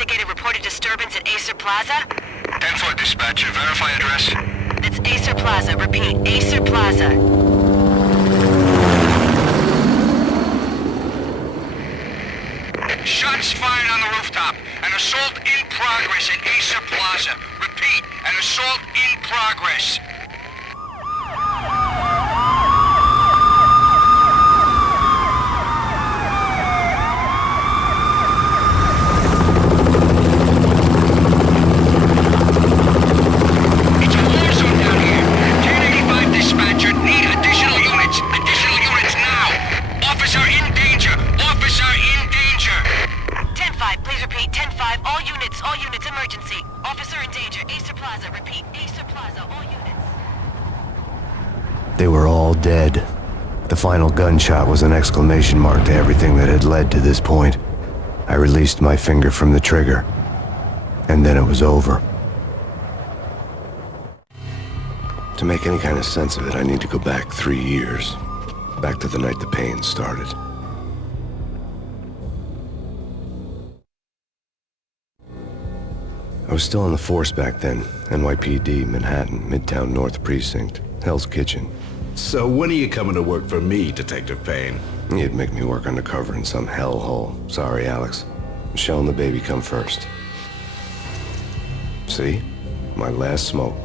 investigated reported disturbance at Acer Plaza? 10-4 dispatcher, verify address. That's Acer Plaza. Repeat, Acer Plaza. Shots fired on the rooftop. An assault in progress at Acer Plaza. Repeat, an assault in progress. It's a war zone down here. 1085 dispatcher, need additional units. Additional units now. Officer in danger. Officer in danger. 10-5, please repeat. 10-5, all units, emergency. Officer in danger. Acer Plaza. Repeat, Acer Plaza, all units. They were all dead. The final gunshot was an exclamation mark to everything that had led to this point. I released my finger from the trigger, and then it was over. To make any kind of sense of it, I need to go back 3 years. Back to the night the Payne started. I was still on the force back then. NYPD, Manhattan, Midtown North Precinct, Hell's Kitchen. So when are you coming to work for me, Detective Payne? You'd make me work undercover in some hellhole. Sorry, Alex. Michelle and the baby come first. See? My last smoke.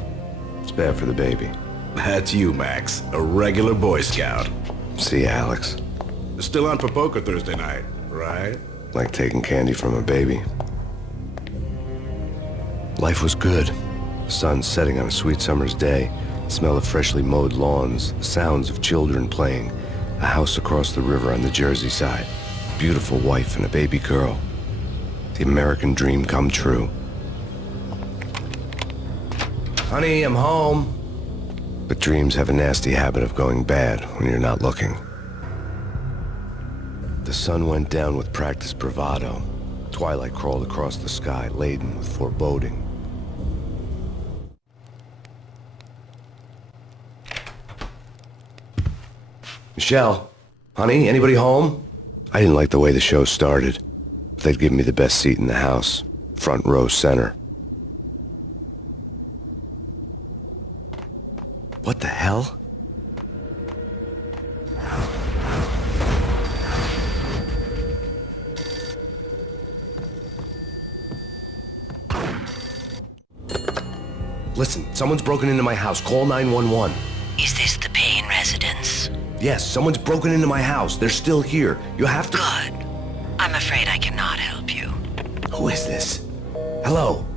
It's bad for the baby. That's you, Max. A regular Boy Scout. See, Alex. Still on for poker Thursday night, right? Like taking candy from a baby. Life was good. The sun setting on a sweet summer's day. The smell of freshly mowed lawns. The sounds of children playing. A house across the river on the Jersey side. Beautiful wife and a baby girl. The American dream come true. Honey, I'm home. But dreams have a nasty habit of going bad when you're not looking. The sun went down with practiced bravado. Twilight crawled across the sky, laden with foreboding. Michelle, honey, anybody home? I didn't like the way the show started. They'd give me the best seat in the house, front row center. What the hell? Listen, someone's broken into my house. Call 911. Is this the Payne residence? Yes, someone's broken into my house. They're still here. You have to... Good. I'm afraid I cannot help you. Who is this? Hello?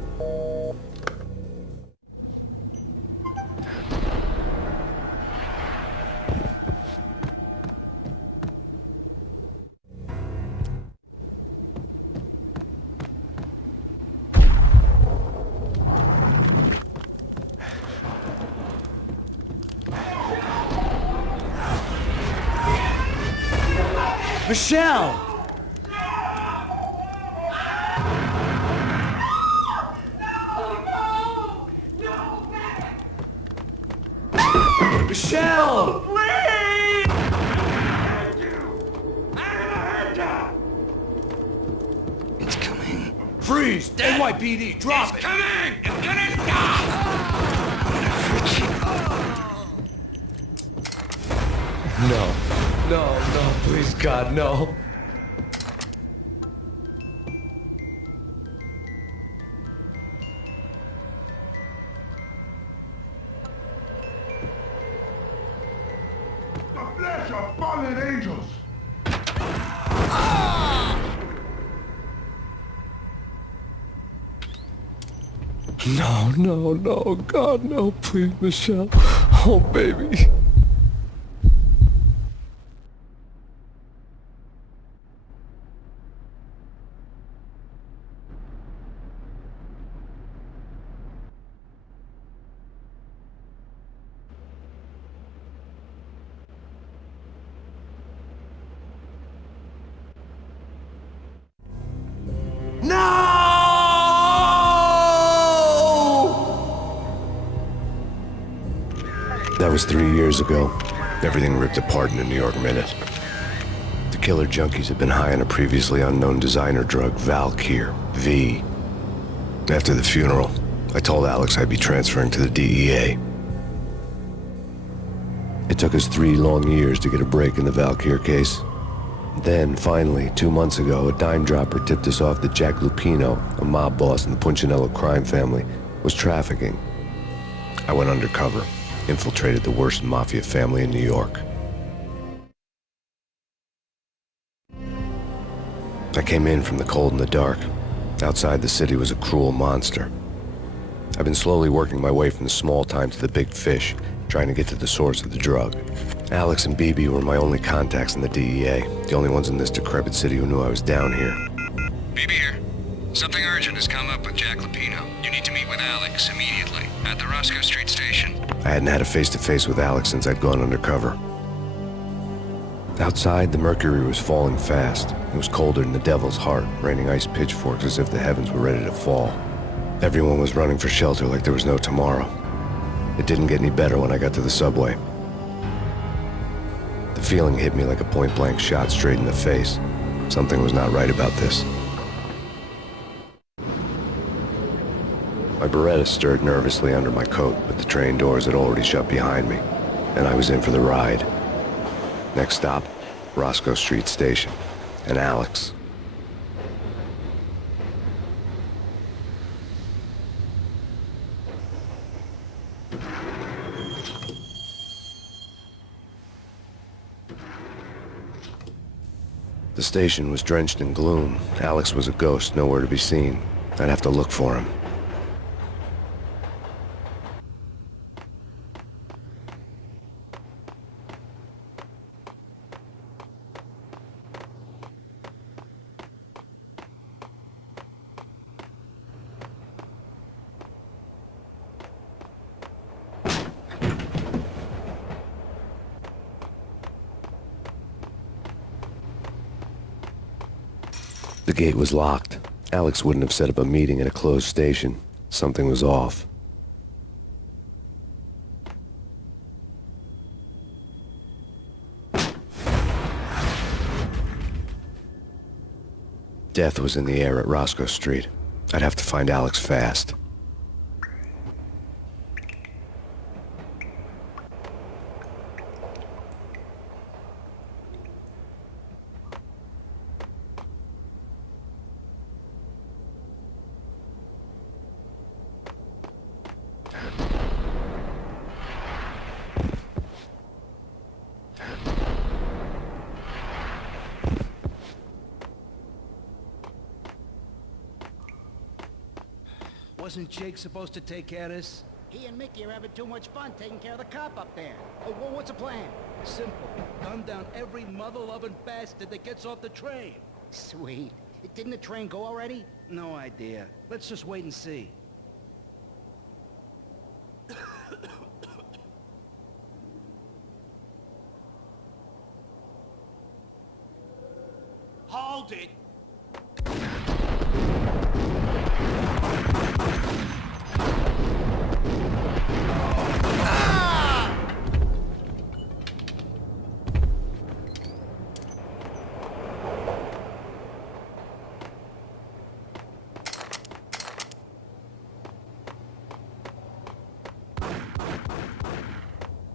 Michelle! Michelle! Please! It's coming. Freeze! NYPD, drop it! Coming! It's gonna stop! No, please God, no. The flesh of fallen angels! No, God, no, please, Michelle. Oh, baby. That was 3 years ago. Everything ripped apart in a New York minute. The killer junkies had been high on a previously unknown designer drug, Valkyr, V. After the funeral, I told Alex I'd be transferring to the DEA. It took us 3 long years to get a break in the Valkyr case. Then, finally, 2 months ago, a dime dropper tipped us off that Jack Lupino, a mob boss in the Punchinello crime family, was trafficking. I went undercover, infiltrated the worst mafia family in New York. I came in from the cold and the dark. Outside the city was a cruel monster. I've been slowly working my way from the small time to the big fish, trying to get to the source of the drug. Alex and BB were my only contacts in the DEA, the only ones in this decrepit city who knew I was down here. BB here. Something urgent has come up with Jack Lupino. You need to meet with Alex immediately at the Roscoe Street station. I hadn't had a face-to-face with Alex since I'd gone undercover. Outside, the mercury was falling fast. It was colder than the devil's heart, raining ice pitchforks as if the heavens were ready to fall. Everyone was running for shelter like there was no tomorrow. It didn't get any better when I got to the subway. The feeling hit me like a point-blank shot straight in the face. Something was not right about this. My Beretta stirred nervously under my coat, but the train doors had already shut behind me, and I was in for the ride. Next stop, Roscoe Street Station, and Alex. The station was drenched in gloom. Alex was a ghost, nowhere to be seen. I'd have to look for him. The gate was locked. Alex wouldn't have set up a meeting at a closed station. Something was off. Death was in the air at Roscoe Street. I'd have to find Alex fast. Wasn't Jake supposed to take care of this? He and Mickey are having too much fun taking care of the cop up there. Oh, what's the plan? Simple. Gun down every mother-loving bastard that gets off the train. Sweet. Didn't the train go already? No idea. Let's just wait and see. Hold it!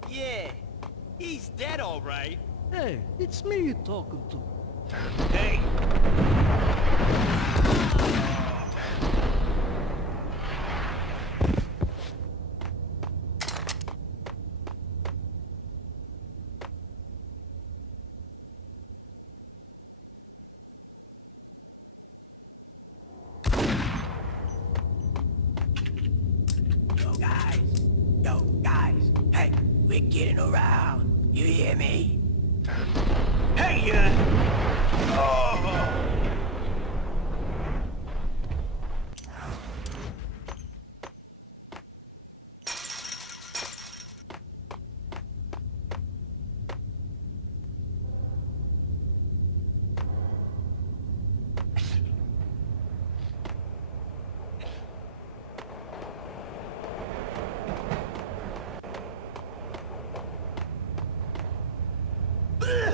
Yeah, he's dead all right. Hey, it's me you're talking to. Hey! Yo, guys, hey, we're getting around. You hear me? Hey, oh!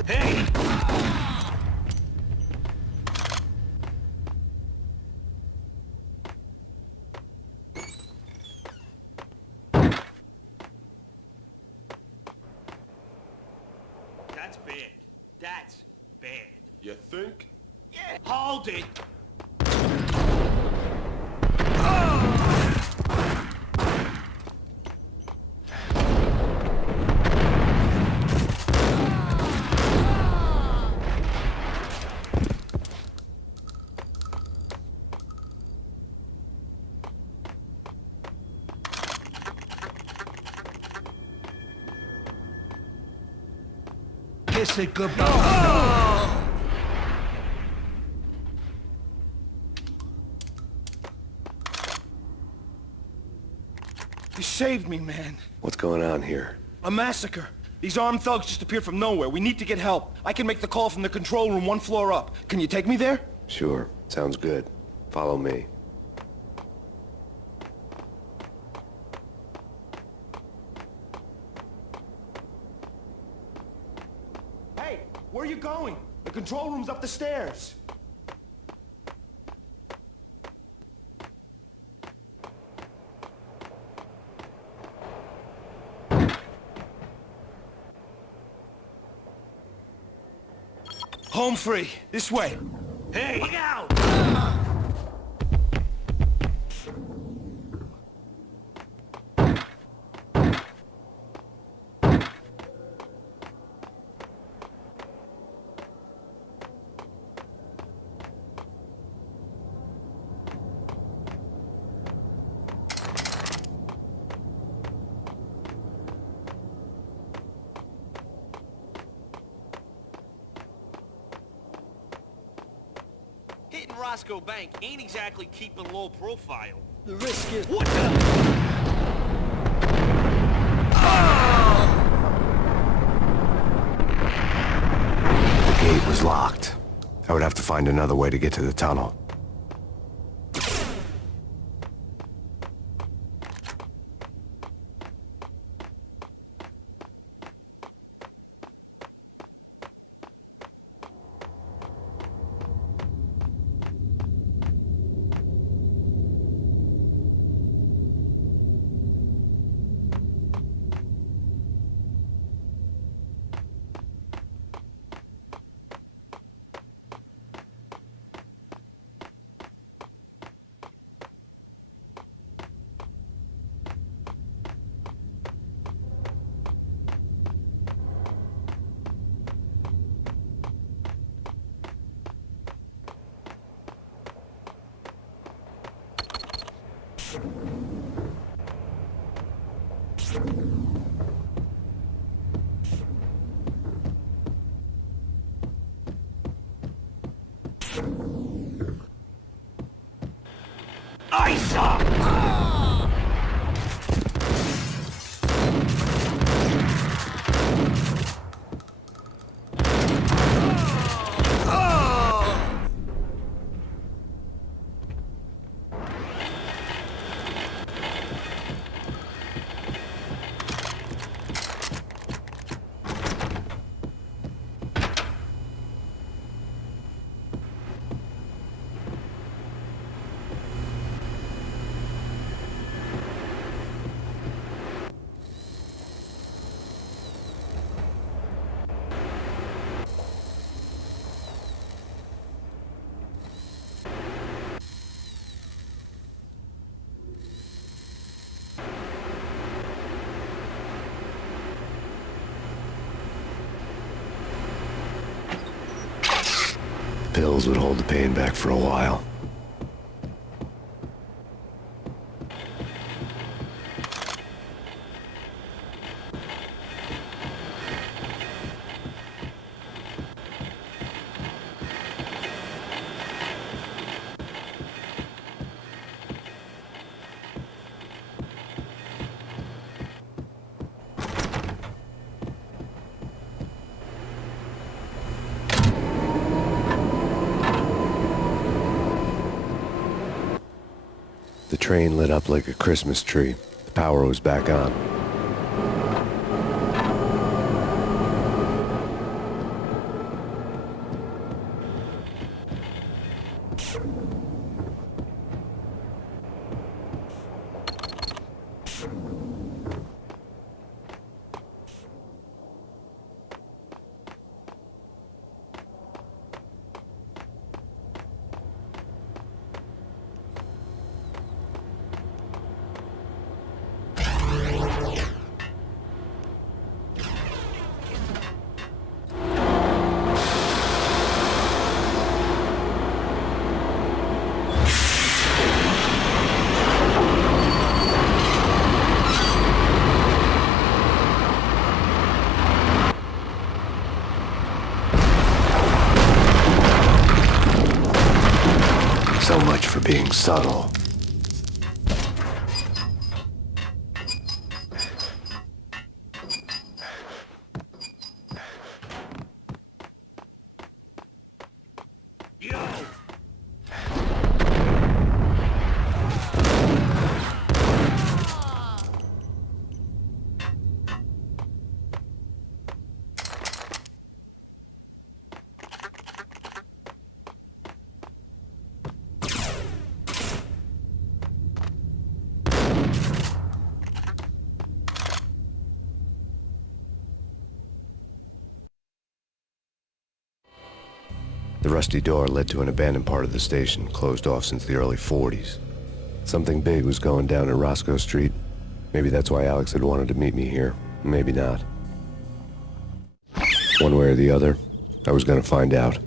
Hey! That's bad. That's bad. You think? Yeah. Hold it! Kiss it goodbye. You saved me, man. What's going on here? A massacre. These armed thugs just appeared from nowhere. We need to get help. I can make the call from the control room 1 floor up. Can you take me there? Sure, sounds good. Follow me. Hey, where are you going? The control room's up the stairs. Home free. This way. Hey! Look out! Hitting Roscoe Bank ain't exactly keeping low profile. The risk is... What the? The gate was locked. I would have to find another way to get to the tunnel. Ice up! Pills would hold the pain back for a while. The train lit up like a Christmas tree. The power was back on. So much for being subtle. The rusty door led to an abandoned part of the station, closed off since the early 40s. Something big was going down at Roscoe Street. Maybe that's why Alex had wanted to meet me here. Maybe not. One way or the other, I was gonna find out.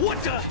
What the?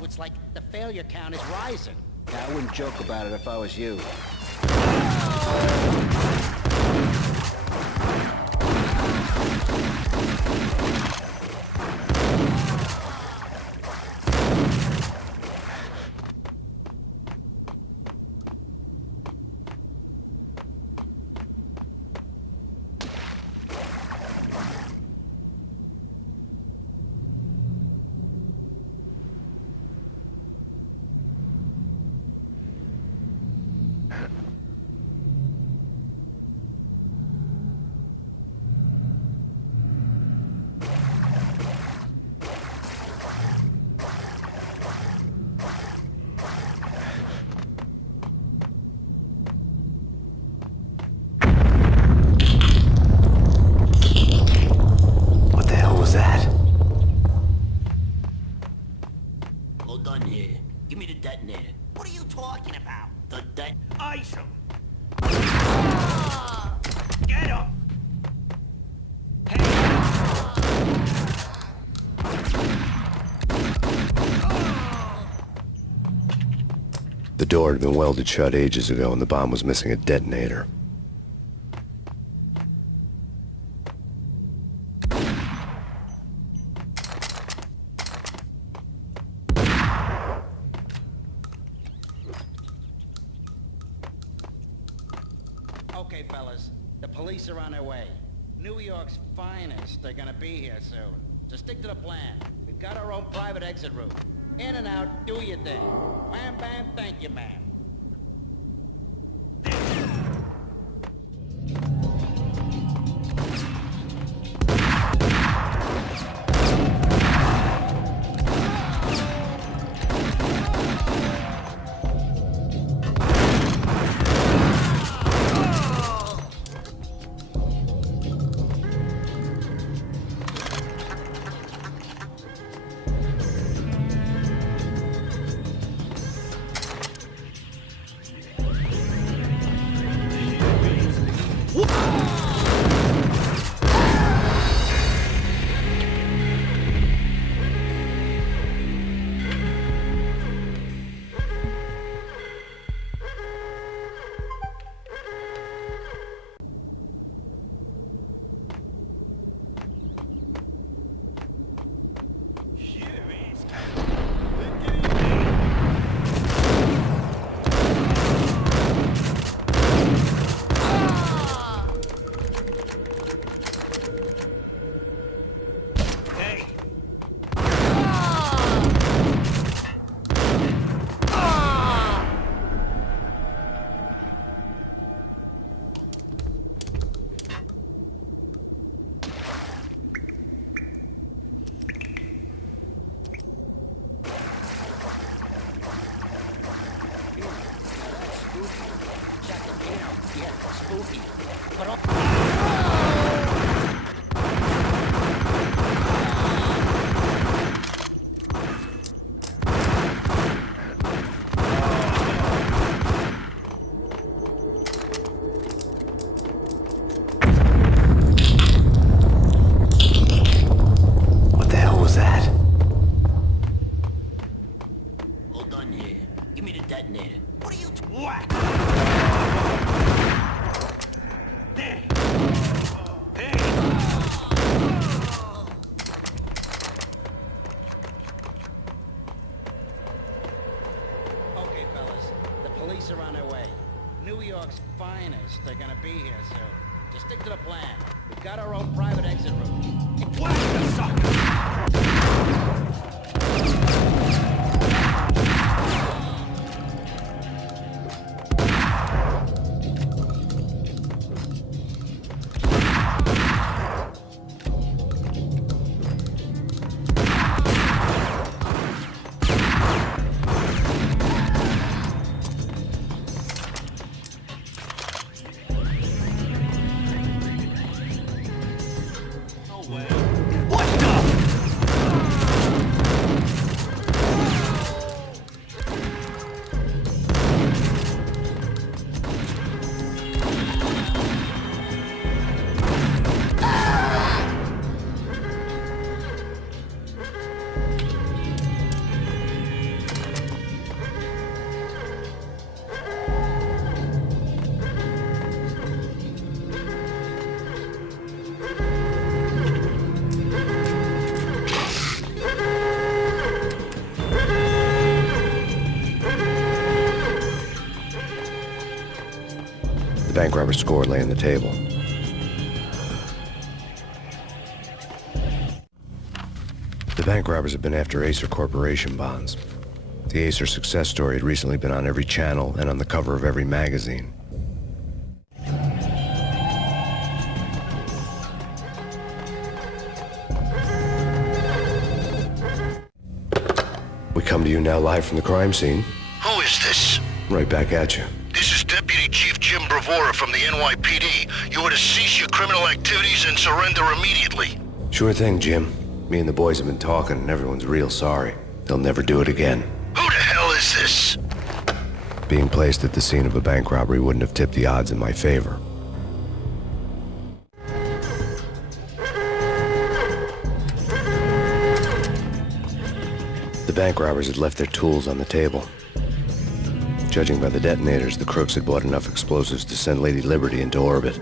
It's like the failure count is rising. Yeah, I wouldn't joke about it if I was you. Ice him! Get him! The door had been welded shut ages ago and the bomb was missing a detonator. Okay, fellas, the police are on their way. New York's finest are gonna be here soon. So stick to the plan. We've got our own private exit route. In and out, do your thing. Wham bam, thank you, ma'am. they're gonna be here soon. Just stick to the plan. We've got our own private exit route. Blast the sucker! The bank robber's score lay on the table. The bank robbers had been after Acer Corporation bonds. The Acer success story had recently been on every channel and on the cover of every magazine. We come to you now live from the crime scene. Who is this? Right back at you. This is Deputy Chief Jim Bravura from the NYPD. You are to cease your criminal activities and surrender immediately. Sure thing, Jim. Me and the boys have been talking and everyone's real sorry. They'll never do it again. Who the hell is this? Being placed at the scene of a bank robbery wouldn't have tipped the odds in my favor. The bank robbers had left their tools on the table. Judging by the detonators, the crooks had bought enough explosives to send Lady Liberty into orbit.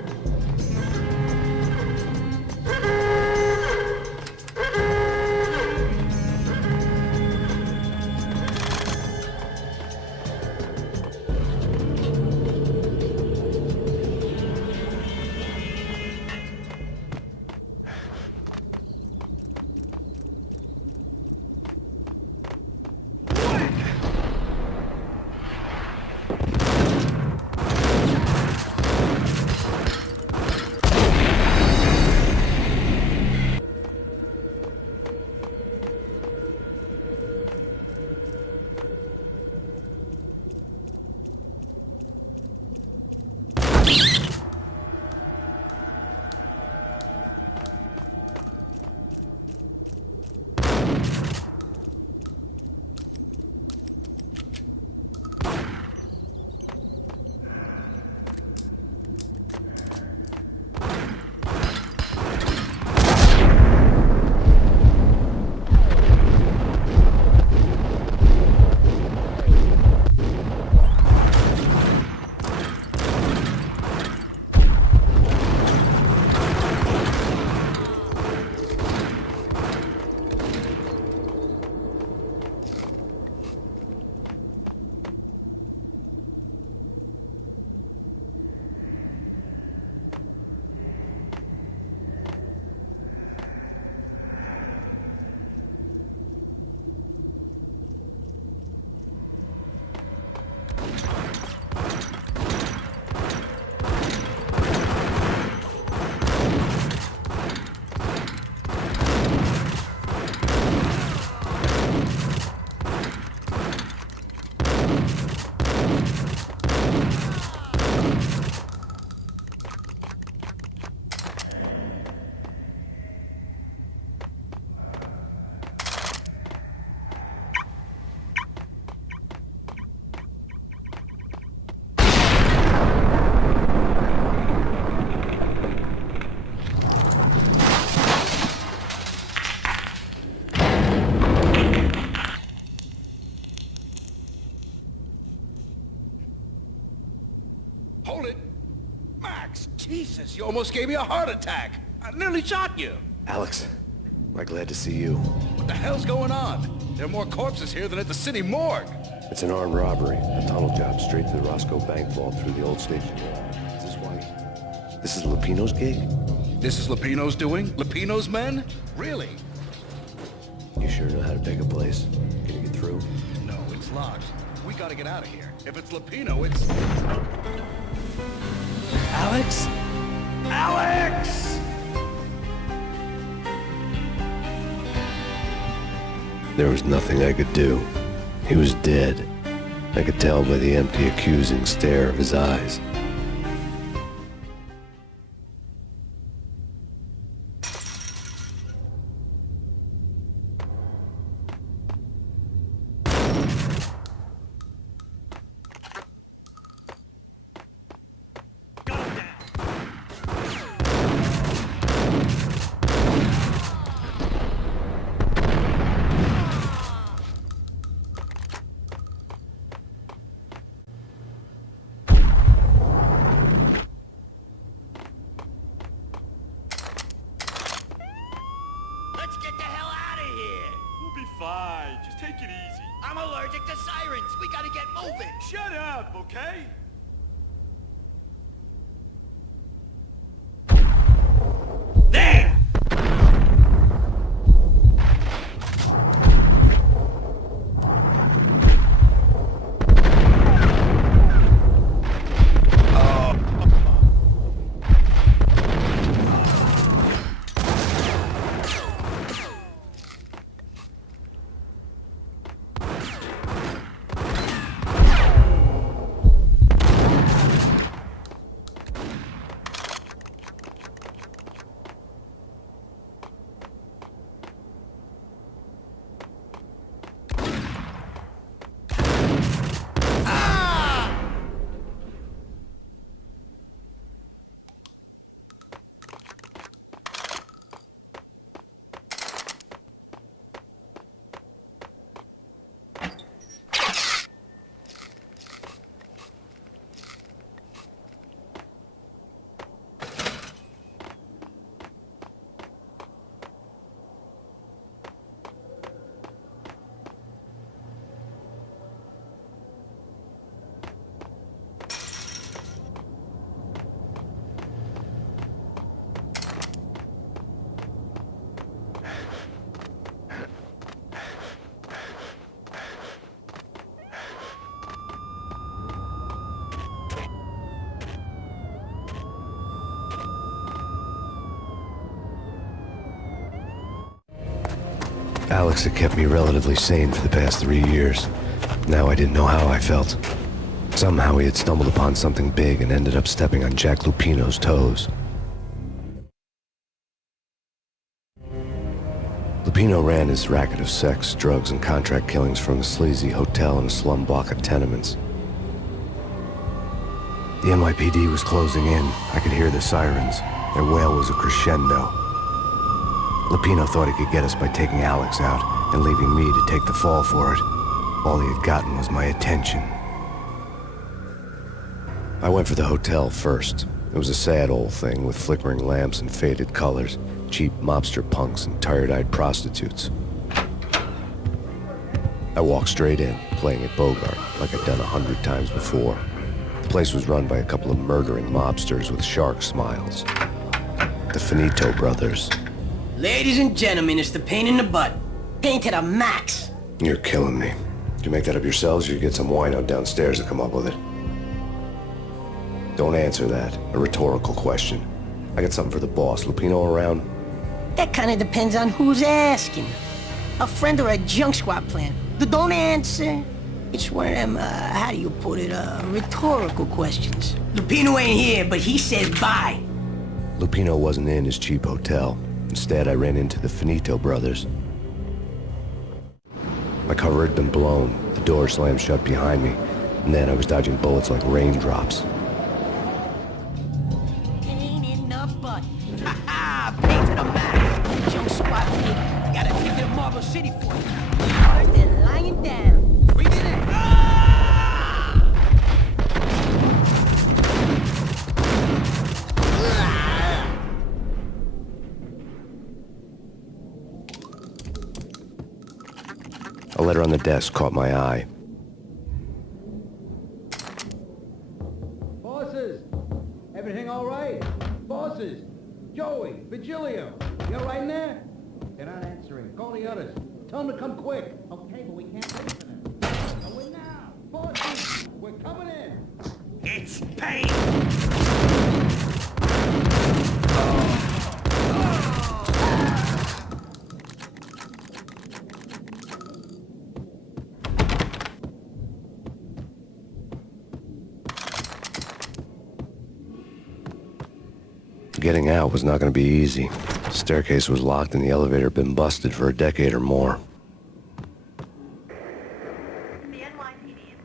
Hold it! Max, Jesus, you almost gave me a heart attack. I nearly shot you. Alex, we're glad to see you. What the hell's going on? There are more corpses here than at the city morgue. It's an armed robbery, a tunnel job straight to the Roscoe Bank vault through the old station. Is this why This is Lupino's gig? This is Lupino's doing? Lupino's men? Really? You sure know how to pick a place? Can you get through? No, it's locked. We gotta get out of here. If it's Lupino, it's... Alex? Alex! There was nothing I could do. He was dead. I could tell by the empty, accusing stare of his eyes. Let's get the hell out of here! We'll be fine. Just take it easy. I'm allergic to sirens. We gotta get moving. Shut up, okay? There! Alex had kept me relatively sane for the past 3 years. Now I didn't know how I felt. Somehow he had stumbled upon something big and ended up stepping on Jack Lupino's toes. Lupino ran his racket of sex, drugs, and contract killings from a sleazy hotel in a slum block of tenements. The NYPD was closing in. I could hear the sirens. Their wail was a crescendo. Lupino thought he could get us by taking Alex out and leaving me to take the fall for it. All he had gotten was my attention. I went for the hotel first. It was a sad old thing with flickering lamps and faded colors, cheap mobster punks and tired-eyed prostitutes. I walked straight in, playing at Bogart like I'd done 100 times before. The place was run by a couple of murdering mobsters with shark smiles. The Finito brothers. Ladies and gentlemen, it's the pain in the butt. Pain to the max. You're killing me. Did you make that up yourselves, or you get some wino downstairs to come up with it? Don't answer that. A rhetorical question. I got something for the boss. Lupino around? That kind of depends on who's asking. A friend or a junk squad plan. Don't answer. It's one of them, how do you put it, rhetorical questions. Lupino ain't here, but he says bye. Lupino wasn't in his cheap hotel. Instead, I ran into the Finito brothers. My cover had been blown. The door slammed shut behind me, and then I was dodging bullets like raindrops. Pain in the butt. Ha ha! Pain to the max. Junk squad kid. Got a ticket to Marble City for you. Harder than lying down. Breathe it in. A letter on the desk caught my eye. Bosses, everything all right? the others. Tell them to come quick. Okay, but we can't wait for them. Go in now. 14. We're coming in. It's Payne! Getting out was not going to be easy. The staircase was locked and the elevator had been busted for a decade or more. The NYPD has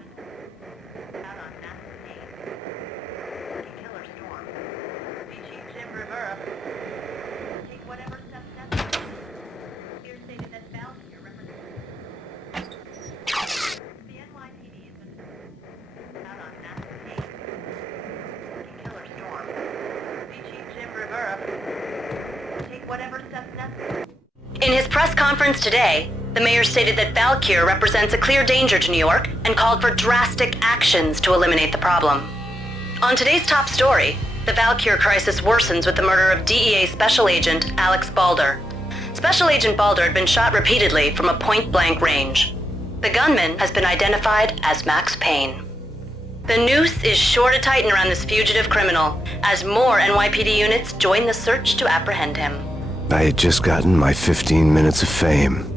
been out on mass Payne. Killer storm. The Chief Jim Rivera take whatever steps necessary. Here stated that Valkyrie represents. The NYPD has been out on mass Payne. Killer storm. The Chief Jim Rivera take whatever steps necessary. In his press conference today, the mayor stated that Valkyrie represents a clear danger to New York and called for drastic actions to eliminate the problem. On today's top story, the Valkyrie crisis worsens with the murder of DEA Special Agent Alex Balder. Special Agent Balder had been shot repeatedly from a point-blank range. The gunman has been identified as Max Payne. The noose is sure to tighten around this fugitive criminal as more NYPD units join the search to apprehend him. I had just gotten my 15 minutes of fame.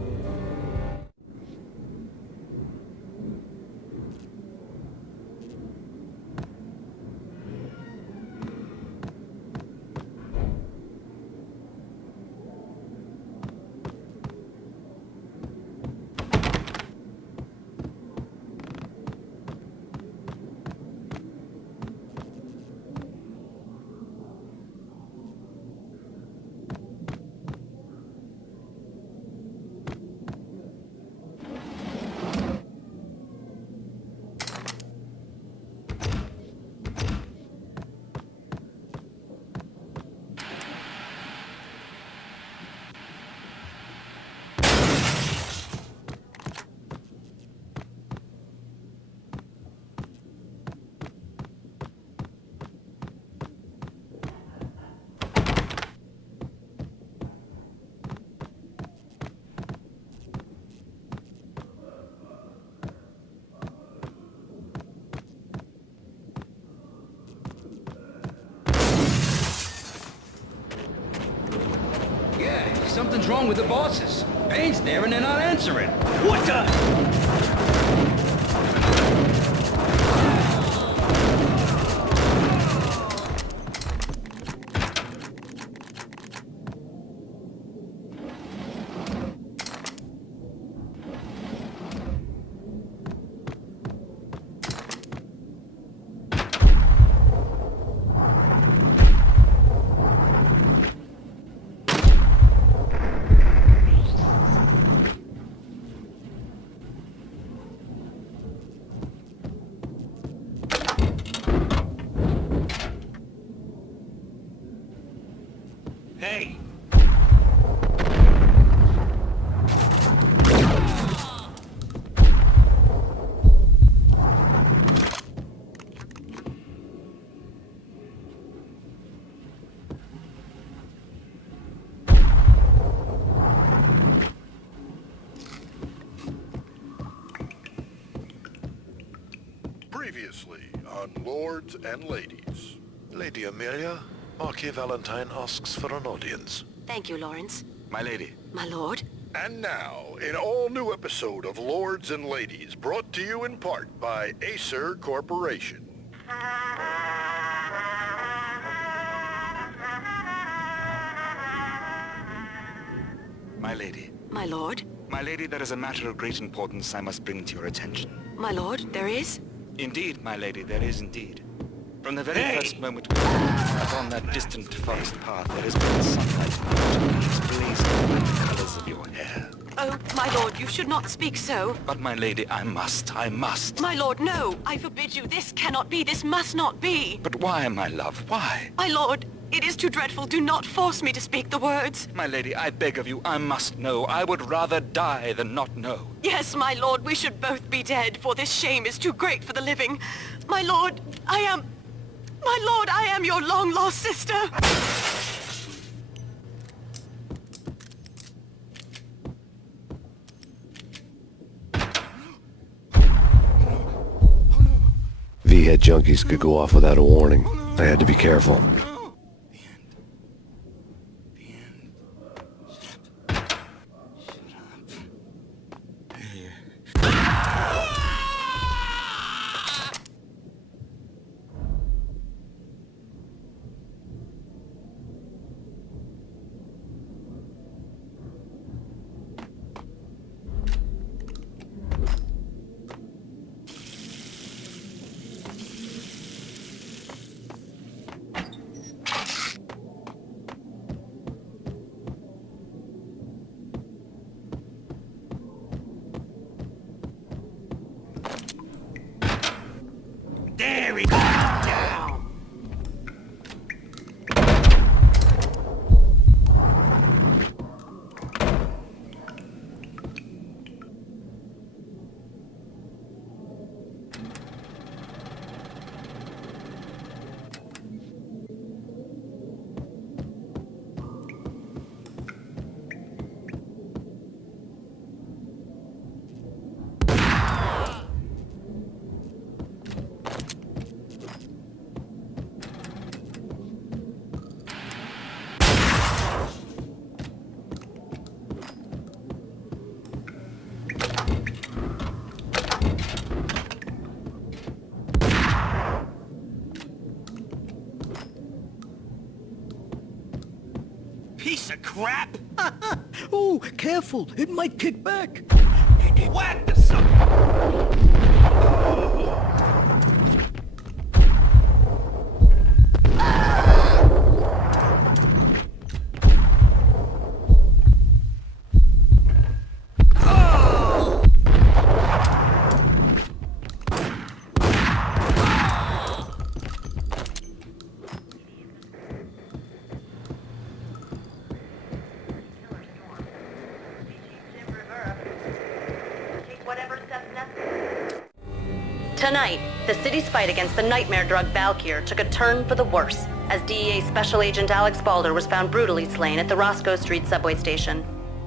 Something's wrong with the bosses. Payne's there and they're not answering. What the? Hey! Previously on Lords and Ladies. Lady Amelia, Marquis Valentine asks for an audience. Thank you, Lawrence. My lady. My lord. And now, an all-new episode of Lords and Ladies, brought to you in part by Acer Corporation. My lady. My lord. My lady, there is a matter of great importance I must bring to your attention. My lord, there is? Indeed, my lady, there is indeed. From the very first moment we upon that distant forest path, there has been sunlight and leaves blazing like the colors of your hair. Oh, my lord, you should not speak so. But my lady, I must. My lord, no. I forbid you. This cannot be. This must not be. But why, my love, why? My lord, it is too dreadful. Do not force me to speak the words. My lady, I beg of you, I must know. I would rather die than not know. Yes, my lord, we should both be dead, for this shame is too great for the living. My lord, I am your long-lost sister. V-head junkies could go off without a warning. I had to be careful. There he goes down. Piece of crap! Oh, careful! It might kick back! Whack the sucker! Tonight, the city's fight against the nightmare drug Valkyr took a turn for the worse, as DEA Special Agent Alex Balder was found brutally slain at the Roscoe Street subway station.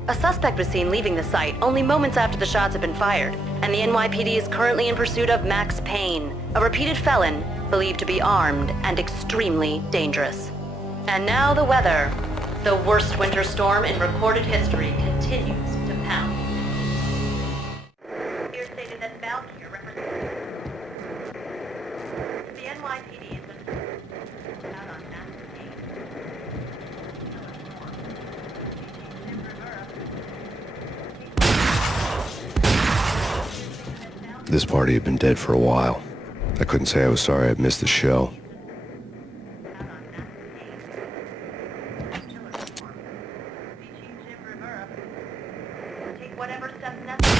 A suspect was seen leaving the site only moments after the shots had been fired, and the NYPD is currently in pursuit of Max Payne, a repeated felon believed to be armed and extremely dangerous. And now the weather. The worst winter storm in recorded history continues to pound. Here stated that Valkyr represents the NYPD has been out on Max Payne. This party had been dead for a while. I couldn't say I was sorry I'd missed the show. Whatever steps necessary.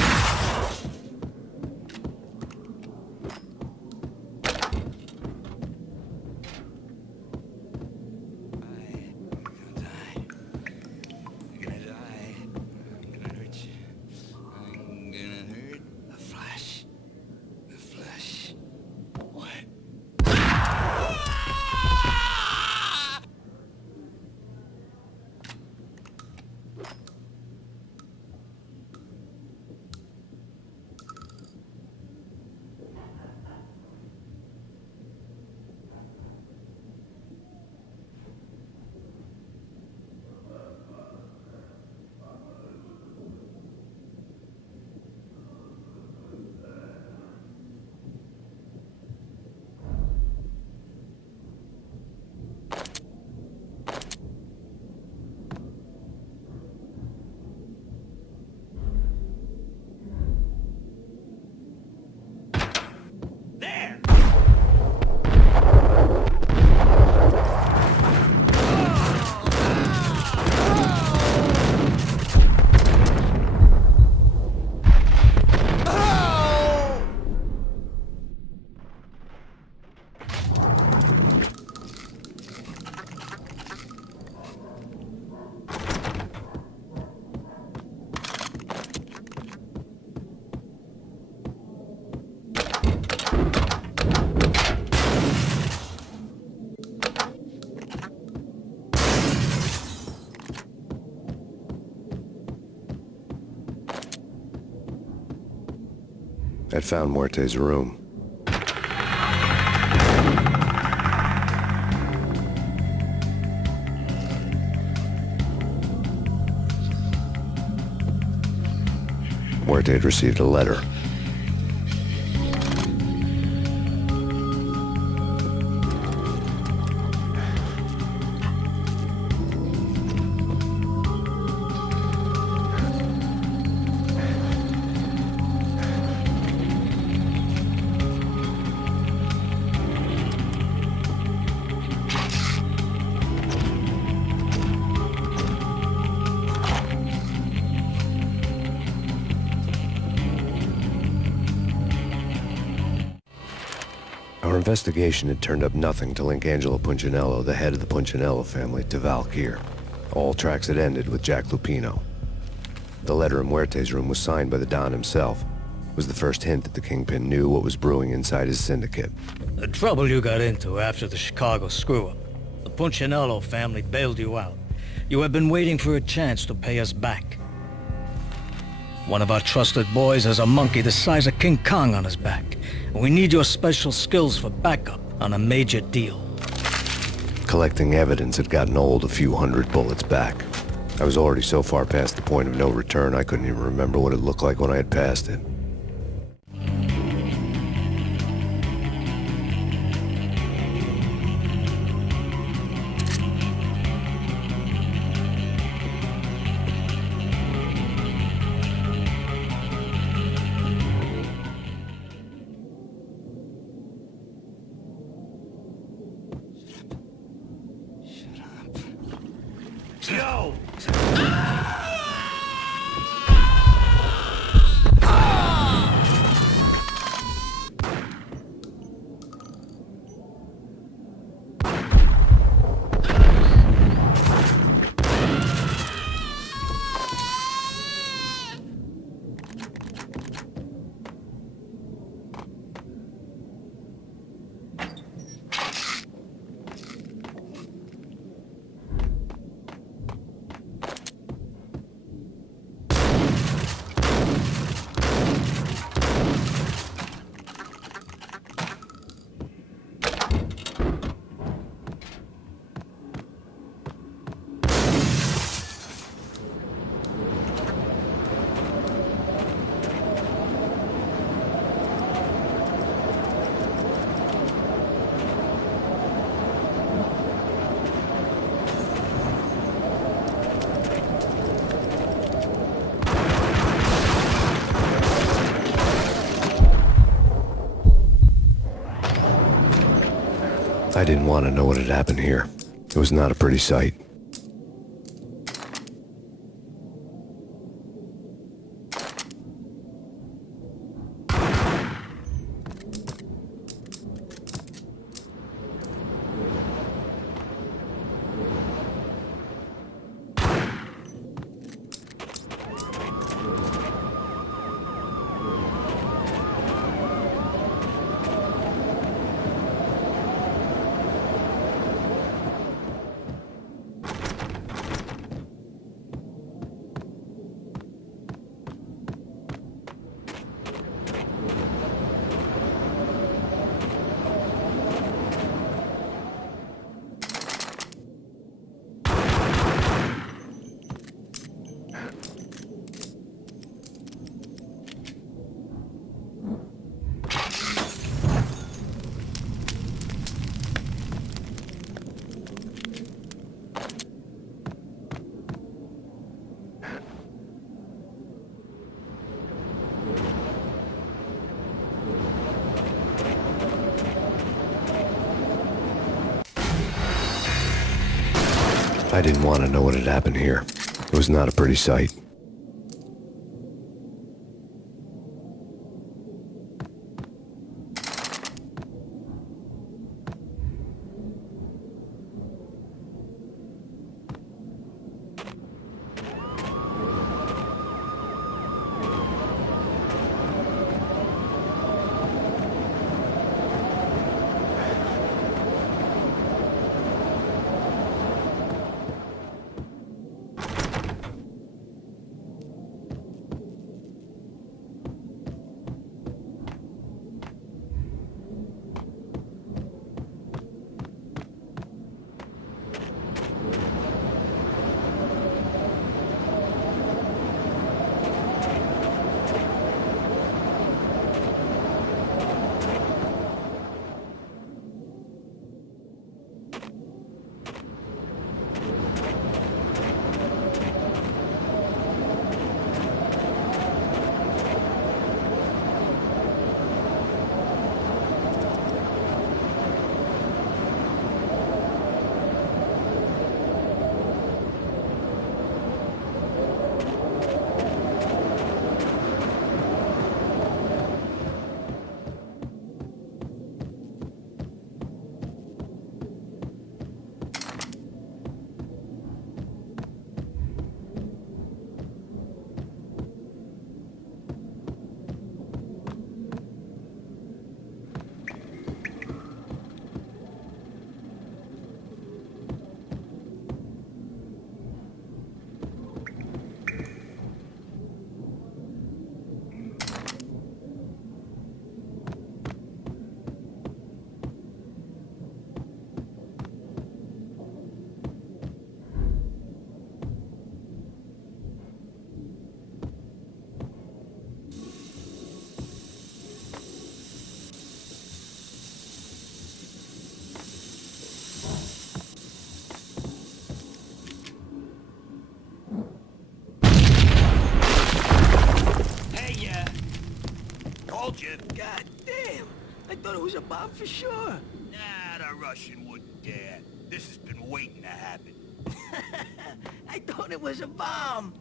I'd found Muerte's room. Muerte had received a letter. Our investigation had turned up nothing to link Angelo Punchinello, the head of the Punchinello family, to Val Kier. All tracks had ended with Jack Lupino. The letter in Muerte's room was signed by the Don himself. It was the first hint that the Kingpin knew what was brewing inside his syndicate. The trouble you got into after the Chicago screw-up. The Punchinello family bailed you out. You have been waiting for a chance to pay us back. One of our trusted boys has a monkey the size of King Kong on his back. We need your special skills for backup on a major deal. Collecting evidence had gotten old a few hundred bullets back. I was already so far past the point of no return I couldn't even remember what it looked like when I had passed it. Yo! I didn't want to know what had happened here. It was not a pretty sight. I didn't want to know what had happened here. It was not a pretty sight. it was a bomb for sure. Nah, the Russian wouldn't dare. This has been waiting to happen. I thought it was a bomb.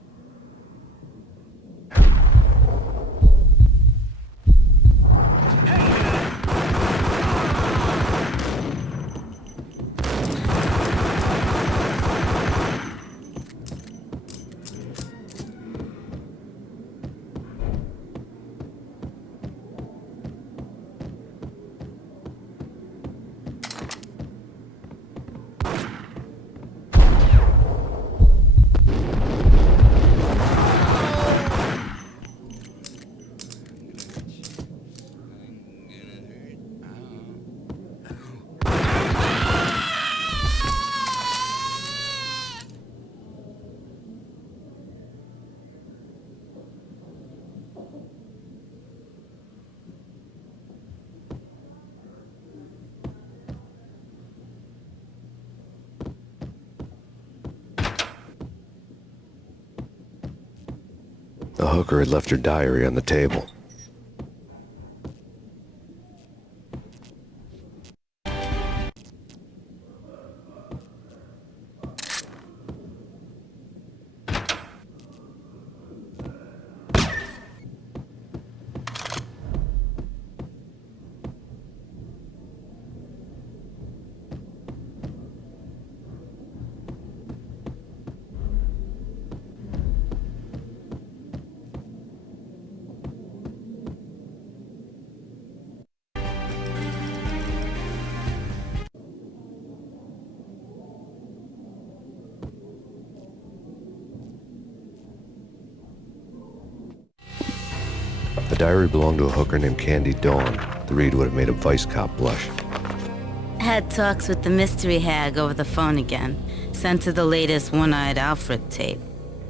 The hooker had left her diary on the table. The diary belonged to a hooker named Candy Dawn. The read would have made a vice cop blush. Had talks with the mystery hag over the phone again. Sent her the latest One-Eyed Alfred tape.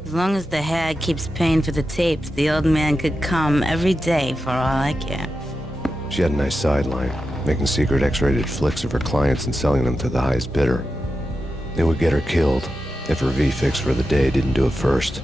As long as the hag keeps paying for the tapes, the old man could come every day for all I care. She had a nice sideline, making secret X-rated flicks of her clients and selling them to the highest bidder. It would get her killed if her V-fix for the day didn't do it first.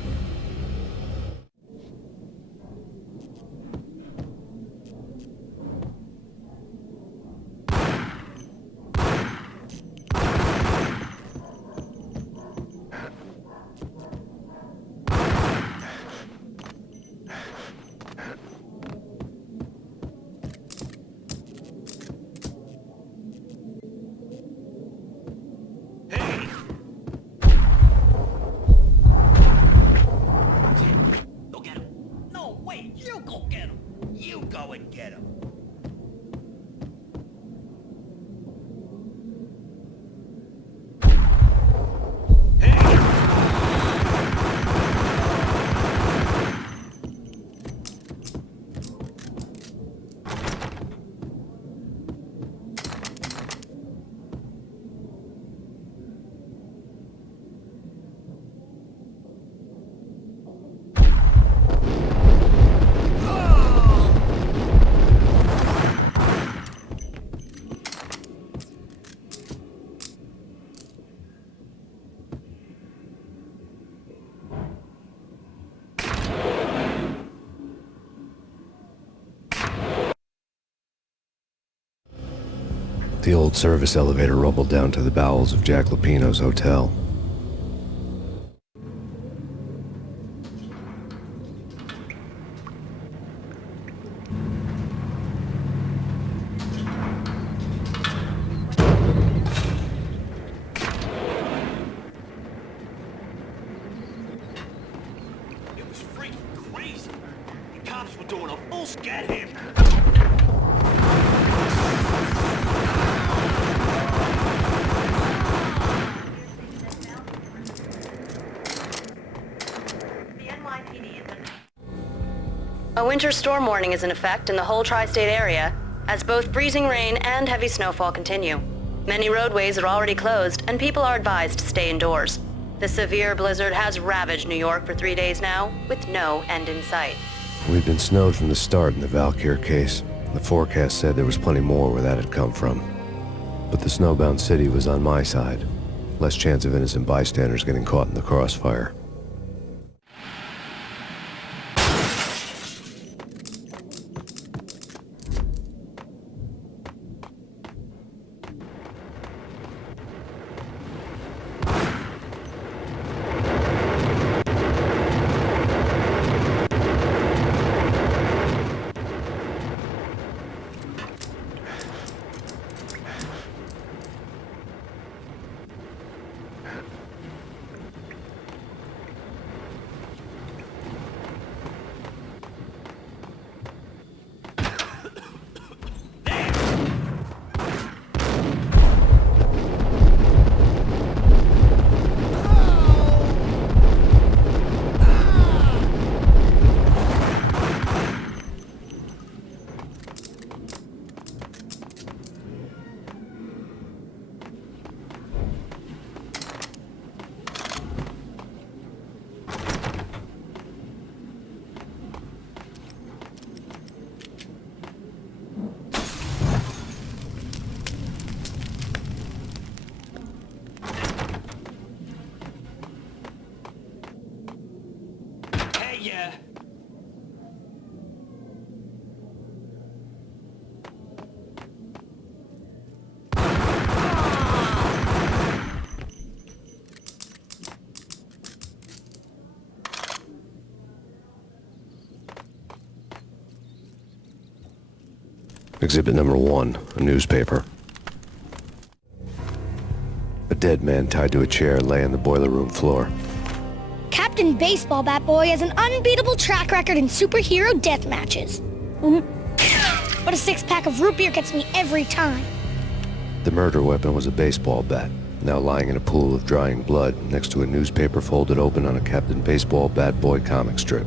The old service elevator rumbled down to the bowels of Jack Lupino's hotel. It was freaking crazy. The cops were doing a full scat him. A winter storm warning is in effect in the whole tri-state area, as both freezing rain and heavy snowfall continue. Many roadways are already closed, and people are advised to stay indoors. The severe blizzard has ravaged New York for 3 days now, with no end in sight. We'd been snowed from the start in the Valkyr case. The forecast said there was plenty more where that had come from. But the snowbound city was on my side. Less chance of innocent bystanders getting caught in the crossfire. Exhibit number 1, a newspaper. A dead man tied to a chair lay on the boiler room floor. Captain Baseball Bat Boy has an unbeatable track record in superhero death matches. But a six-pack of root beer gets me every time. The murder weapon was a baseball bat, now lying in a pool of drying blood next to a newspaper folded open on a Captain Baseball Bat Boy comic strip.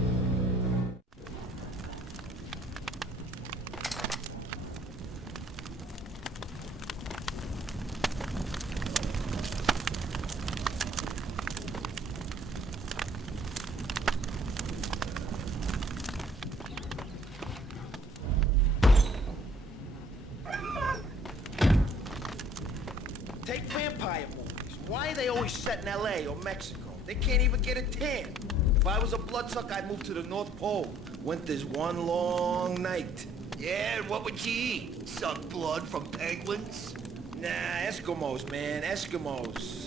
Take vampire movies. Why are they always set in L.A. or Mexico? They can't even get a tan. If I was a bloodsucker, I'd move to the North Pole. Winter's one long night. Yeah, and what would you eat? Suck blood from penguins? Nah, Eskimos, man, Eskimos.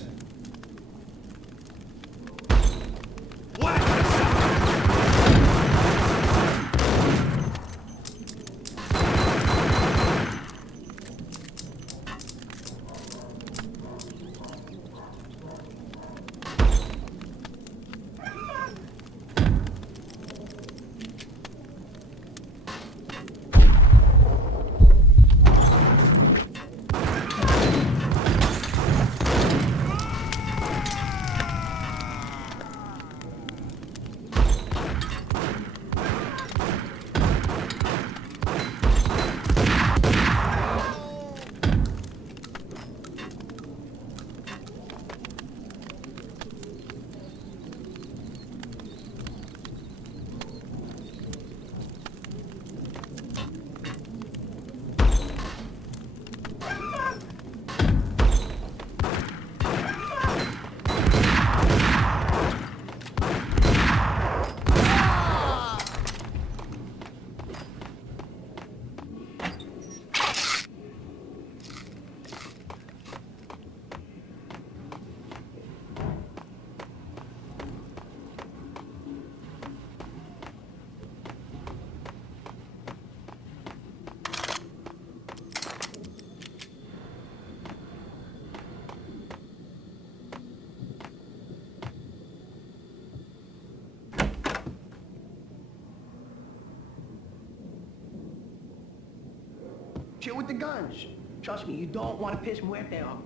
Chill with the guns. Trust me, you don't want to piss Muerte off.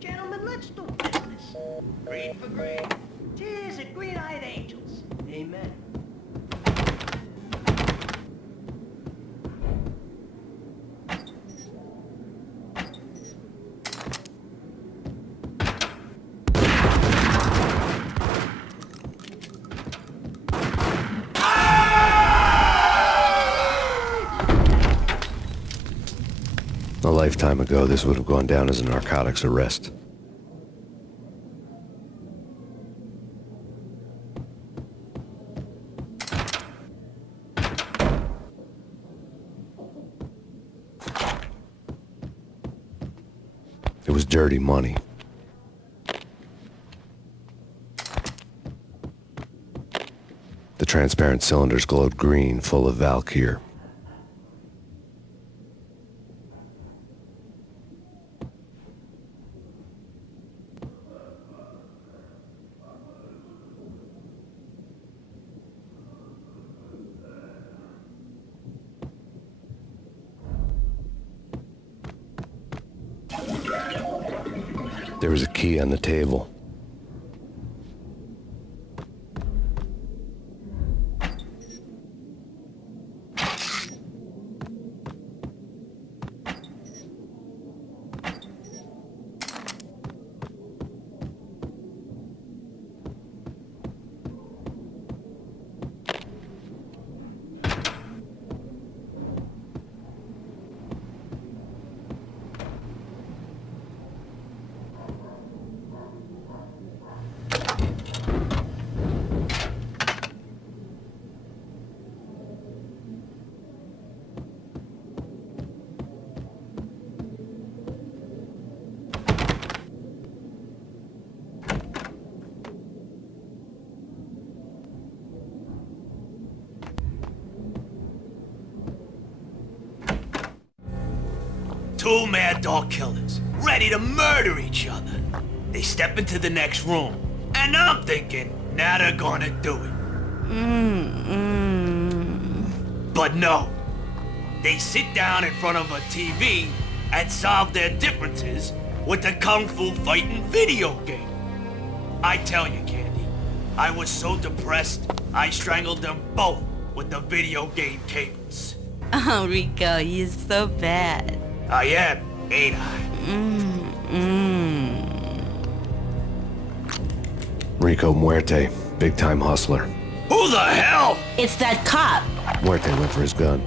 Gentlemen, let's do business. Green for green. Cheers at green-eyed angels. Amen. A lifetime ago, this would have gone down as a narcotics arrest. It was dirty money. The transparent cylinders glowed green, full of Valkyr. There was a key on the table. Two mad dog killers, ready to murder each other. They step into the next room, and I'm thinking, now they're gonna do it. But no. They sit down in front of a TV and solve their differences with the Kung Fu fighting video game. I tell you, Candy, I was so depressed, I strangled them both with the video game cables. Oh, Rico, you're so bad. I am, ain't I? Rico Muerte, big-time hustler. Who the hell? It's that cop. Muerte went for his gun.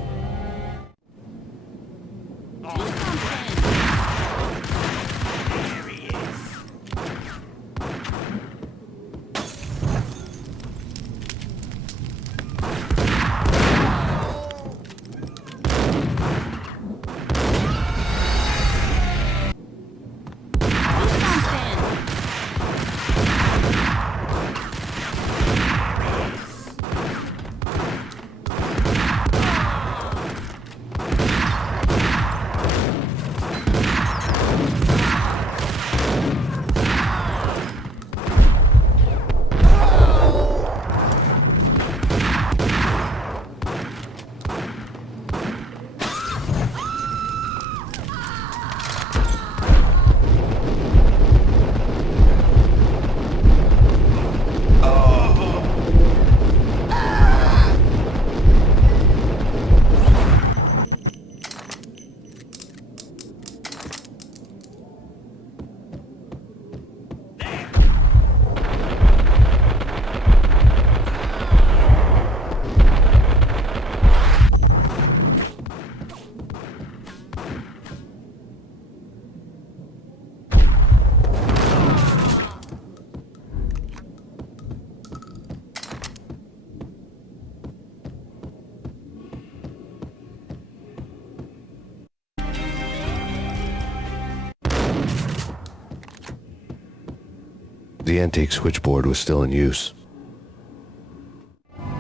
The antique switchboard was still in use.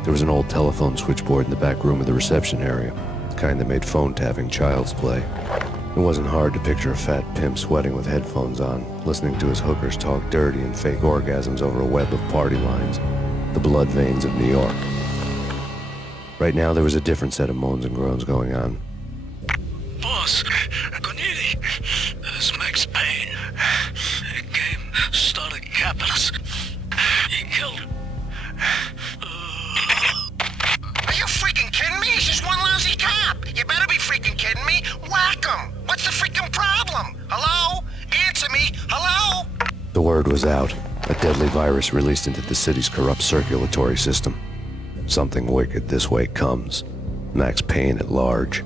There was an old telephone switchboard in the back room of the reception area, the kind that made phone tapping child's play. It wasn't hard to picture a fat pimp sweating with headphones on, listening to his hookers talk dirty and fake orgasms over a web of party lines, the blood veins of New York. Right now there was a different set of moans and groans going on. Boss, Cornelia, this Max Payne. He came, started capping us. He killed him. Are you freaking kidding me? He's just one lousy cop. You better be freaking kidding me. Whack him. What's the freaking problem? Hello? Answer me. Hello? The word was out. A deadly virus released into the city's corrupt circulatory system. Something wicked this way comes. Max Payne at large.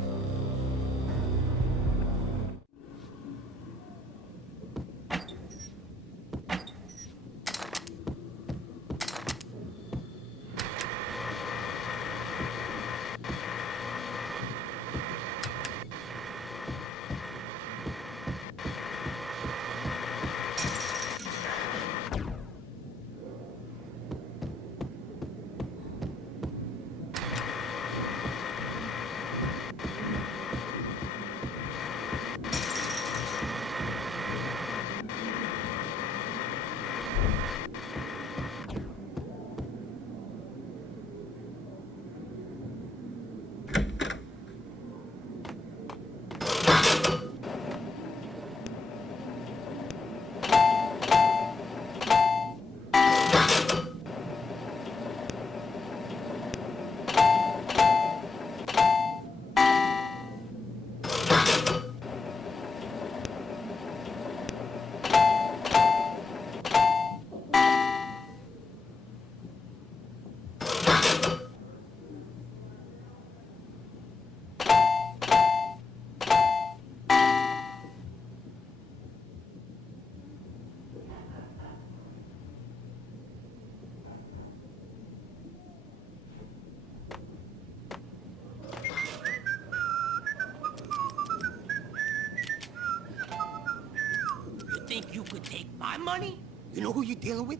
Think you could take my money? You know who you're dealing with?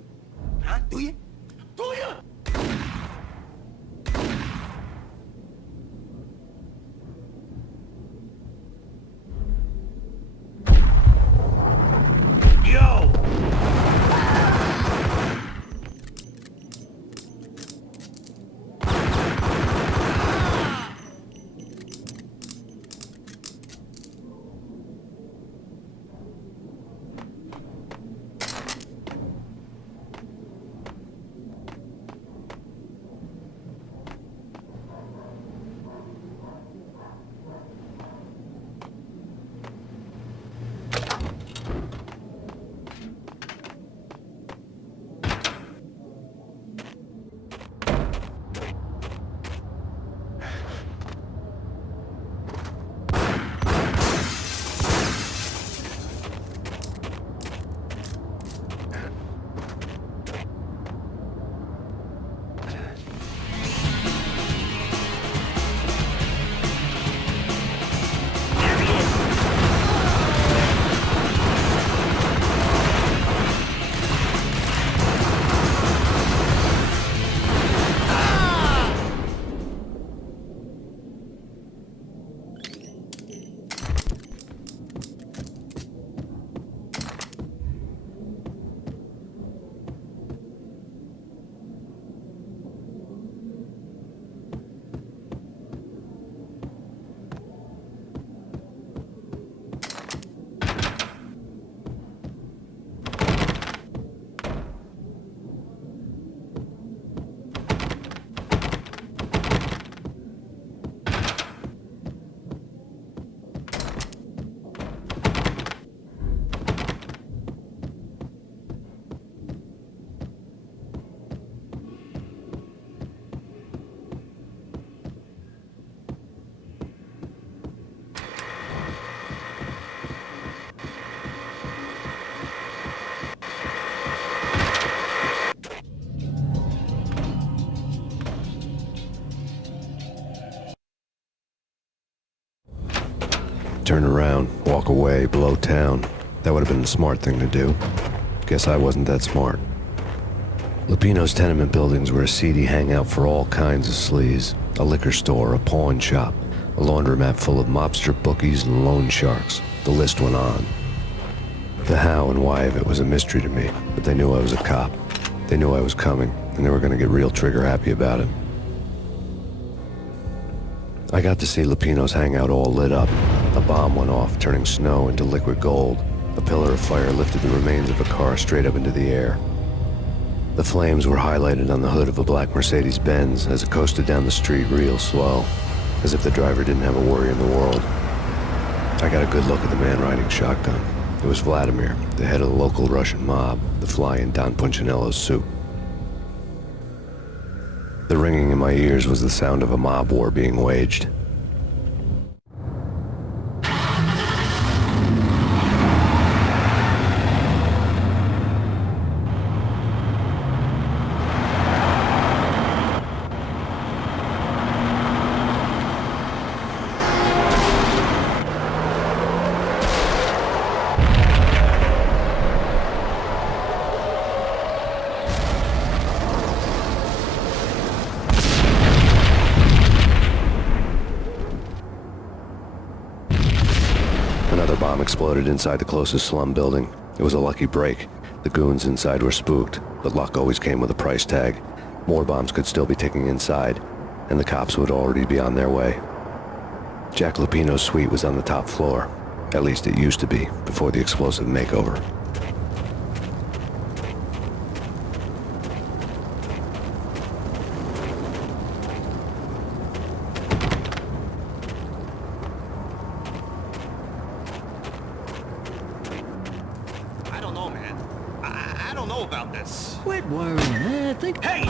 Huh? Do you? Do you? turn around, walk away, blow town. That would have been the smart thing to do. Guess I wasn't that smart. Lupino's tenement buildings were a seedy hangout for all kinds of sleaze. A liquor store, a pawn shop, a laundromat full of mobster bookies and loan sharks. The list went on. The how and why of it was a mystery to me, but they knew I was a cop. They knew I was coming, and they were going to get real trigger-happy about it. I got to see Lupino's hangout all lit up. A bomb went off, turning snow into liquid gold. A pillar of fire lifted the remains of a car straight up into the air. The flames were highlighted on the hood of a black Mercedes-Benz as it coasted down the street real slow, as if the driver didn't have a worry in the world. I got a good look at the man riding shotgun. It was Vladimir, the head of the local Russian mob, the fly in Don Punchinello's soup. The ringing in my ears was the sound of a mob war being waged. Another bomb exploded inside the closest slum building. It was a lucky break. The goons inside were spooked, but luck always came with a price tag. More bombs could still be ticking inside, and the cops would already be on their way. Jack Lupino's suite was on the top floor. At least it used to be, before the explosive makeover. Quit worrying, I think... Hey,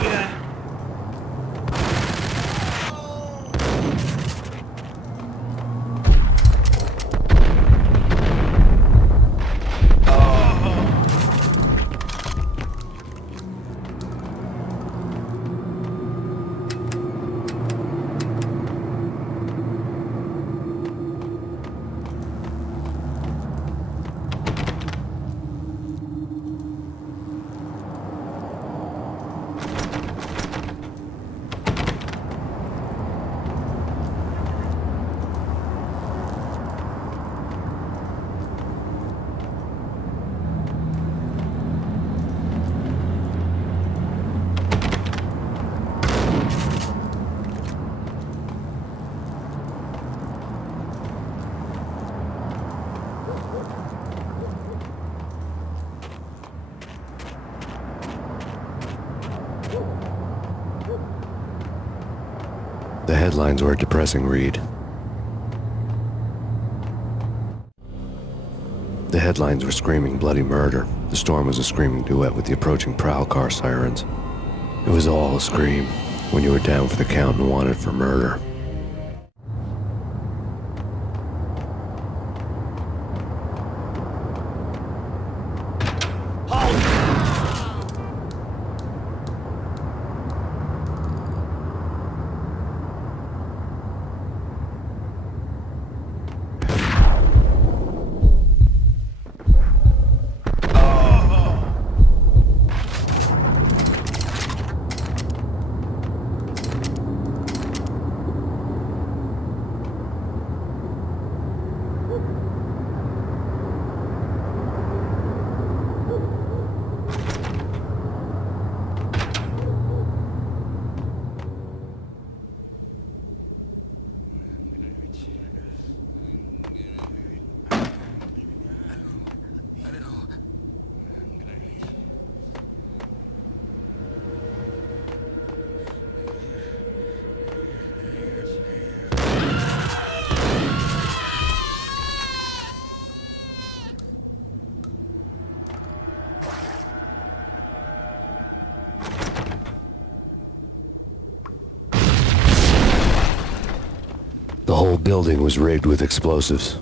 The headlines were a depressing read. The headlines were screaming bloody murder. The storm was a screaming duet with the approaching prowl car sirens. It was all a scream when you were down for the count and wanted for murder. The whole building was rigged with explosives.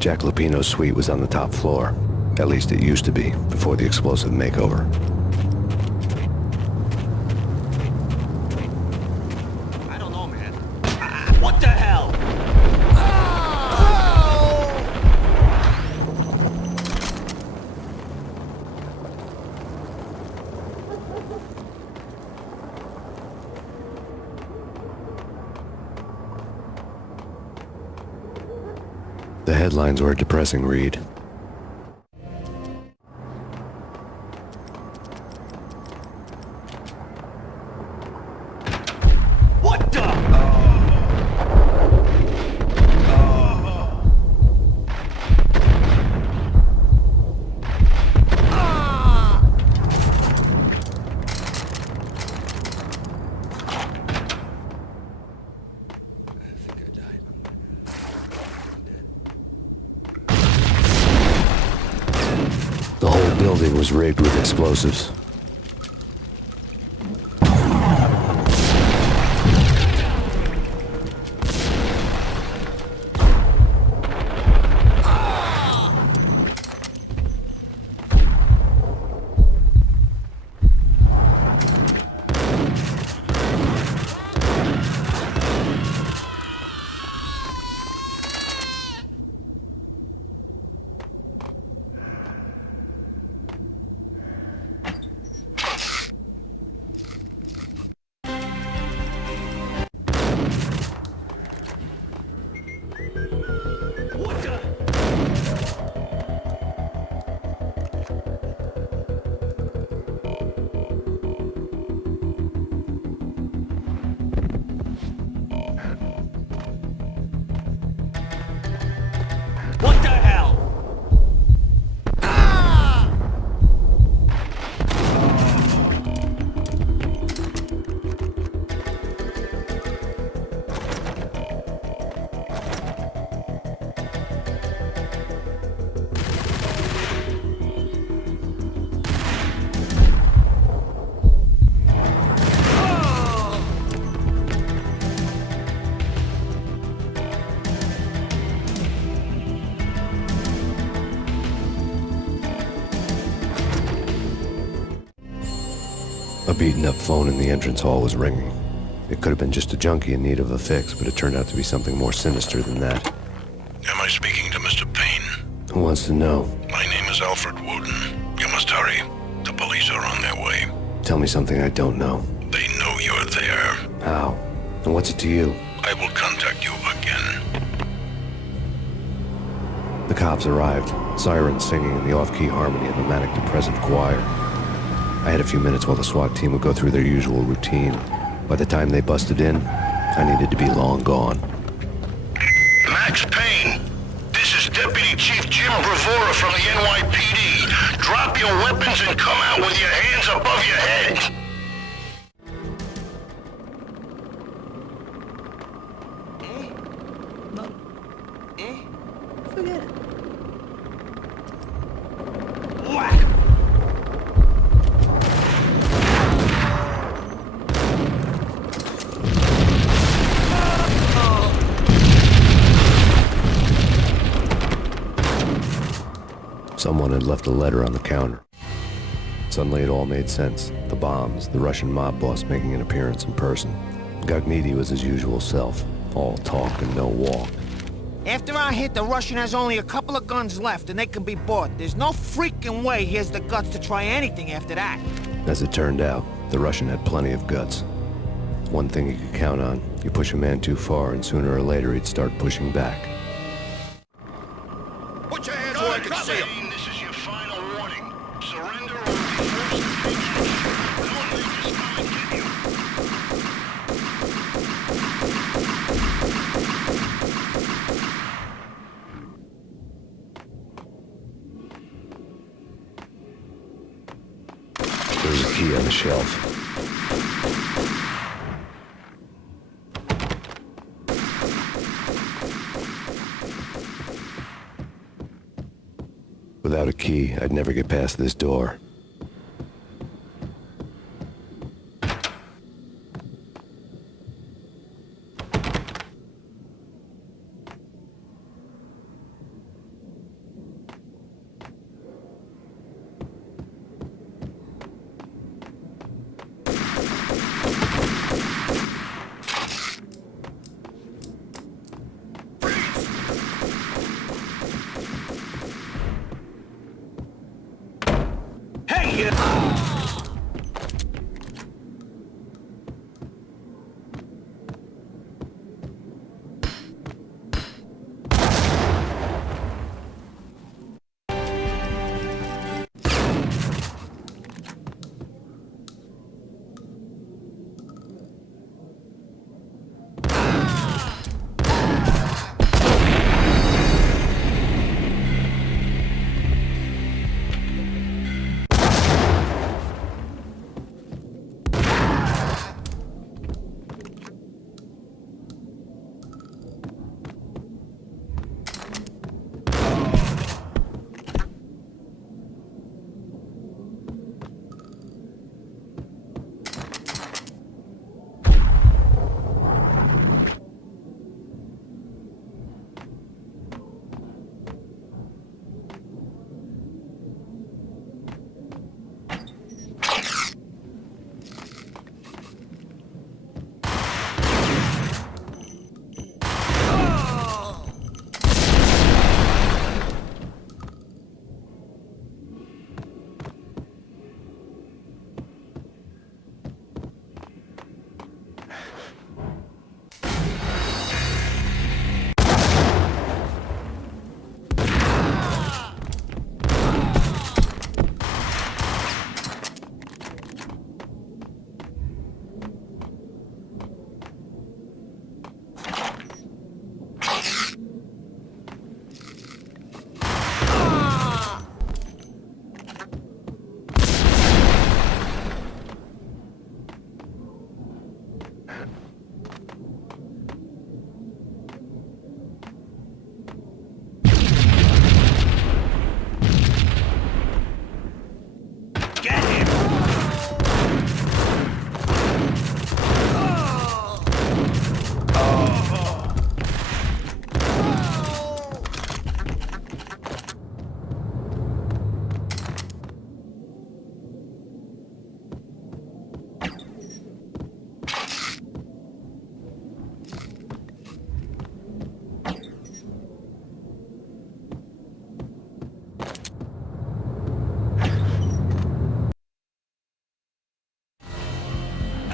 Jack Lupino's suite was on the top floor. At least it used to be, before the explosive makeover. I don't know, man. What the hell? The headlines were a depressing read. What the? The whole building was rigged with explosives. What the hell? A beaten-up phone in the entrance hall was ringing. It could have been just a junkie in need of a fix, but it turned out to be something more sinister than that. Am I speaking to Mr. Payne? Who wants to know? My name is Alfred Woden. You must hurry. The police are on their way. Tell me something I don't know. They know you're there. How? And what's it to you? I will contact you again. The cops arrived, sirens singing in the off-key harmony of a manic-depressive choir. I had a few minutes while the SWAT team would go through their usual routine. By the time they busted in, I needed to be long gone. Max Payne, this is Deputy Chief Jim Bravura from the NYPD. Drop your weapons and come out with your hands above your head. Forget it. Whack! Someone had left a letter on the counter. Suddenly it all made sense. The bombs, the Russian mob boss making an appearance in person. Gagniti was his usual self. All talk and no walk. After our hit, the Russian has only a couple of guns left, and they can be bought. There's no freaking way he has the guts to try anything after that. As it turned out, the Russian had plenty of guts. One thing you could count on, you push a man too far and sooner or later he'd start pushing back. Put your hands where I can see them. This is your final warning. Surrender or be forced to take action. No one may just come and get you. There was a key on the shelf. Without a key, I'd never get past this door.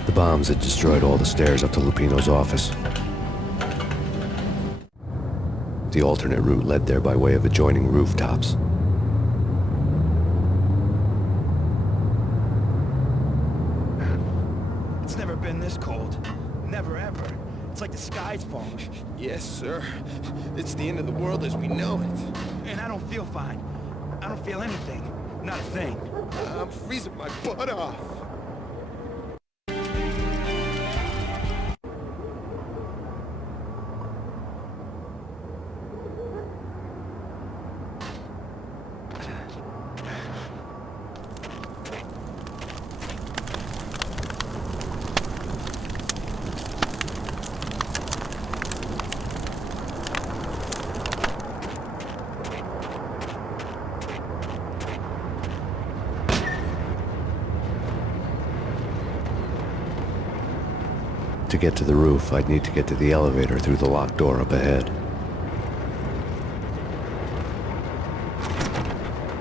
The bombs had destroyed all the stairs up to Lupino's office. The alternate route led there by way of adjoining rooftops. It's never been this cold. Never ever. It's like the sky's falling. Yes, sir. It's the end of the world as we know it. And I don't feel fine. I don't feel anything. Not a thing. I'm freezing my butt off. To get to the roof, I'd need to get to the elevator through the locked door up ahead.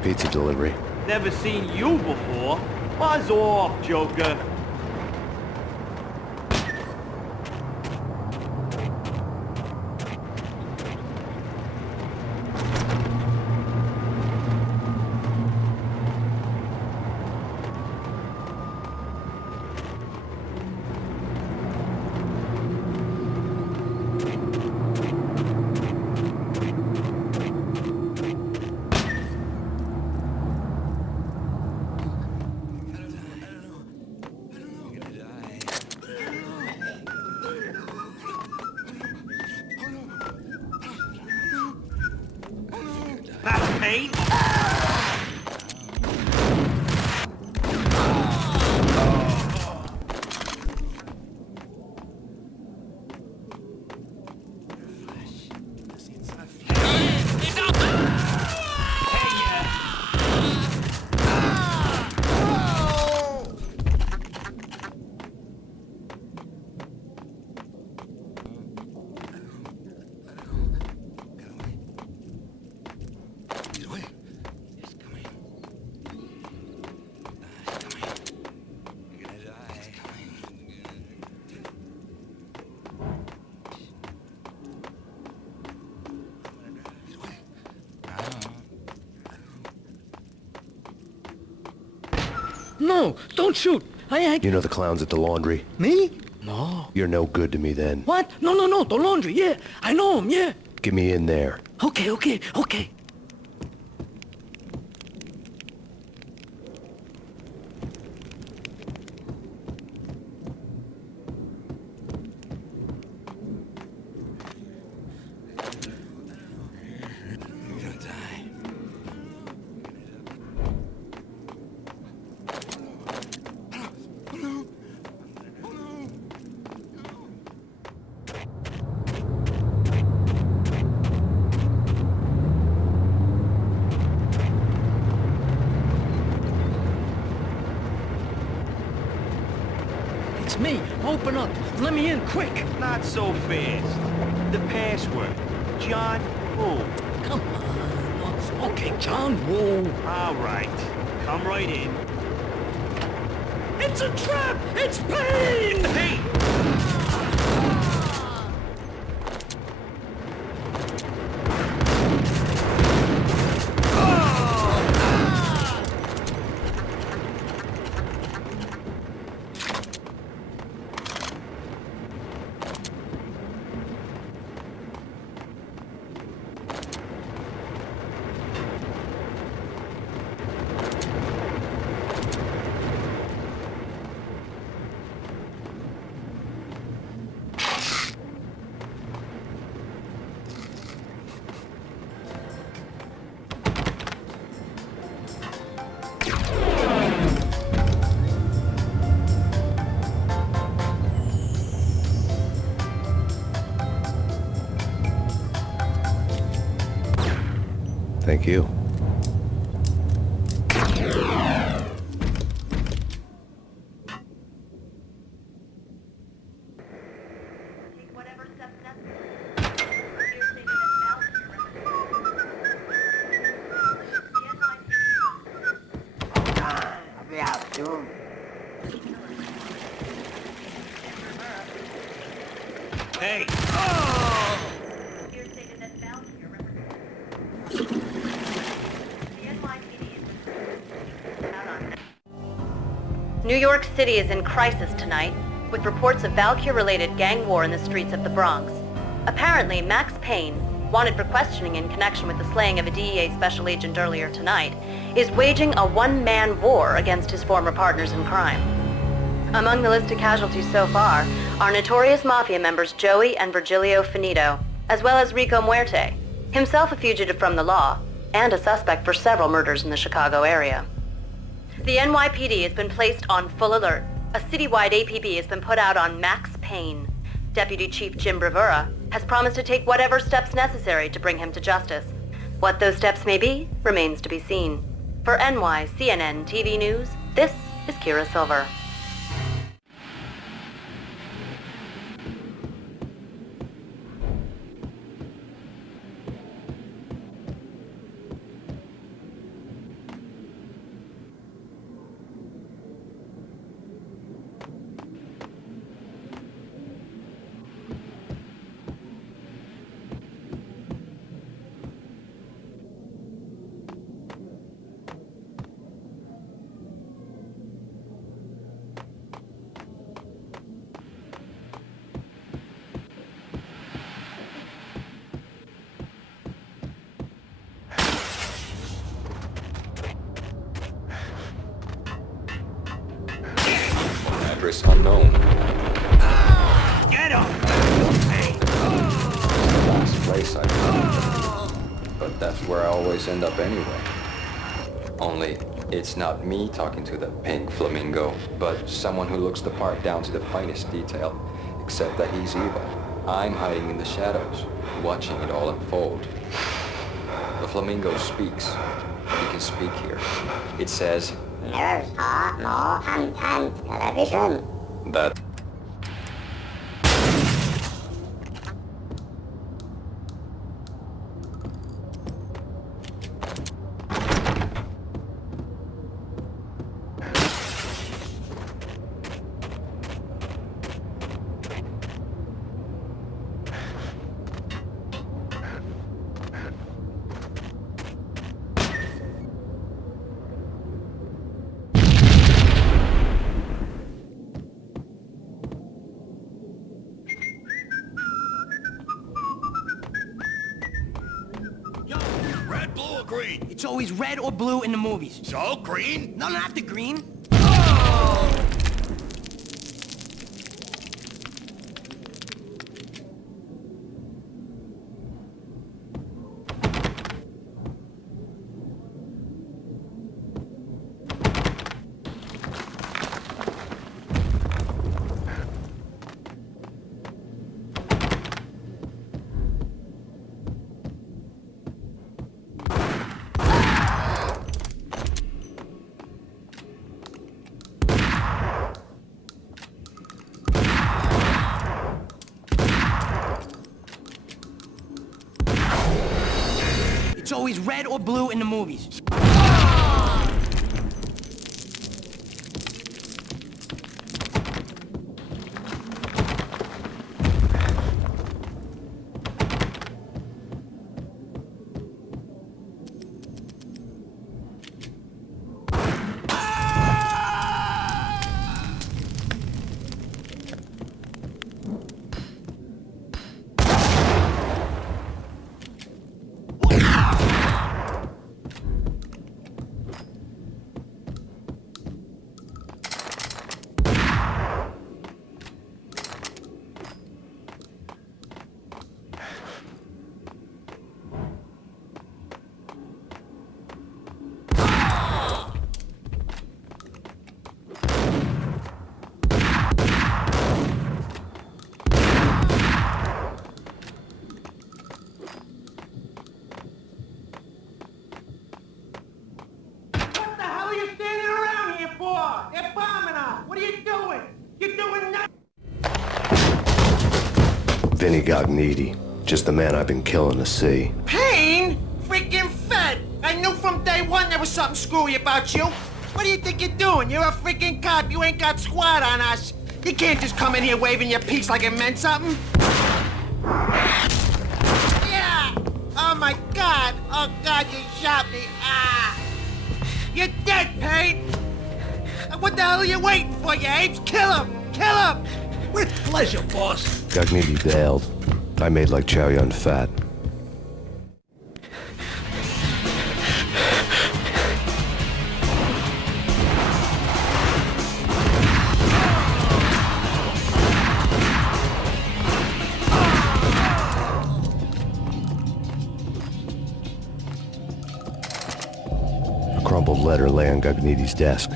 Pizza delivery. Never seen you before. Buzz off, Joker. That's Payne. No, don't shoot. I ain't... You know the clowns at the laundry? Me? No. You're no good to me then. What? No, the laundry, yeah. I know him, yeah. Get me in there. Okay. It's me. Open up. Let me in, quick. Not so fast. The password. John Woo. Come on. Okay, John Woo. All right. Come right in. It's a trap! It's Payne! It's Payne! Thank you. Take whatever steps necessary. Here's David Bell, I'll be out soon. Hey! Here stated that Valkyrie represents the NYPD is out on. New York City is in crisis tonight, with reports of Valkyrie-related gang war in the streets of the Bronx. Apparently, Max Payne, wanted for questioning in connection with the slaying of a DEA special agent earlier tonight, is waging a one-man war against his former partners in crime. Among the list of casualties so far are notorious mafia members Joey and Virgilio Finito, as well as Rico Muerte, himself a fugitive from the law, and a suspect for several murders in the Chicago area. The NYPD has been placed on full alert. A citywide APB has been put out on Max Payne. Deputy Chief Jim Bravura has promised to take whatever steps necessary to bring him to justice. What those steps may be remains to be seen. For NYCNN TV News, this is Kira Silver. Address unknown. Get him! Last place I've been. But that's where I always end up anyway. Only, it's not me talking to the pink flamingo, but someone who looks the part down to the finest detail, except that he's evil. I'm hiding in the shadows, watching it all unfold. The flamingo speaks. He can speak here. It says, "There's more on television." That... Blue or green? It's always red or blue in the movies. So, green? No, not the green. It's always red or blue in the movies. Vinny Gognitti, just the man I've been killing to see. Payne? Freaking fed! I knew from day one there was something screwy about you. What do you think you're doing? You're a freaking cop. You ain't got squad on us. You can't just come in here waving your piece like it meant something. Yeah! Oh my God! Oh God, you shot me! Ah! You're dead, Payne! What the hell are you waiting for, you apes? Kill him! Kill him! With pleasure, boss. Gognitti bailed. I made like Chow Yun Fat. A crumpled letter lay on Gognitti's desk.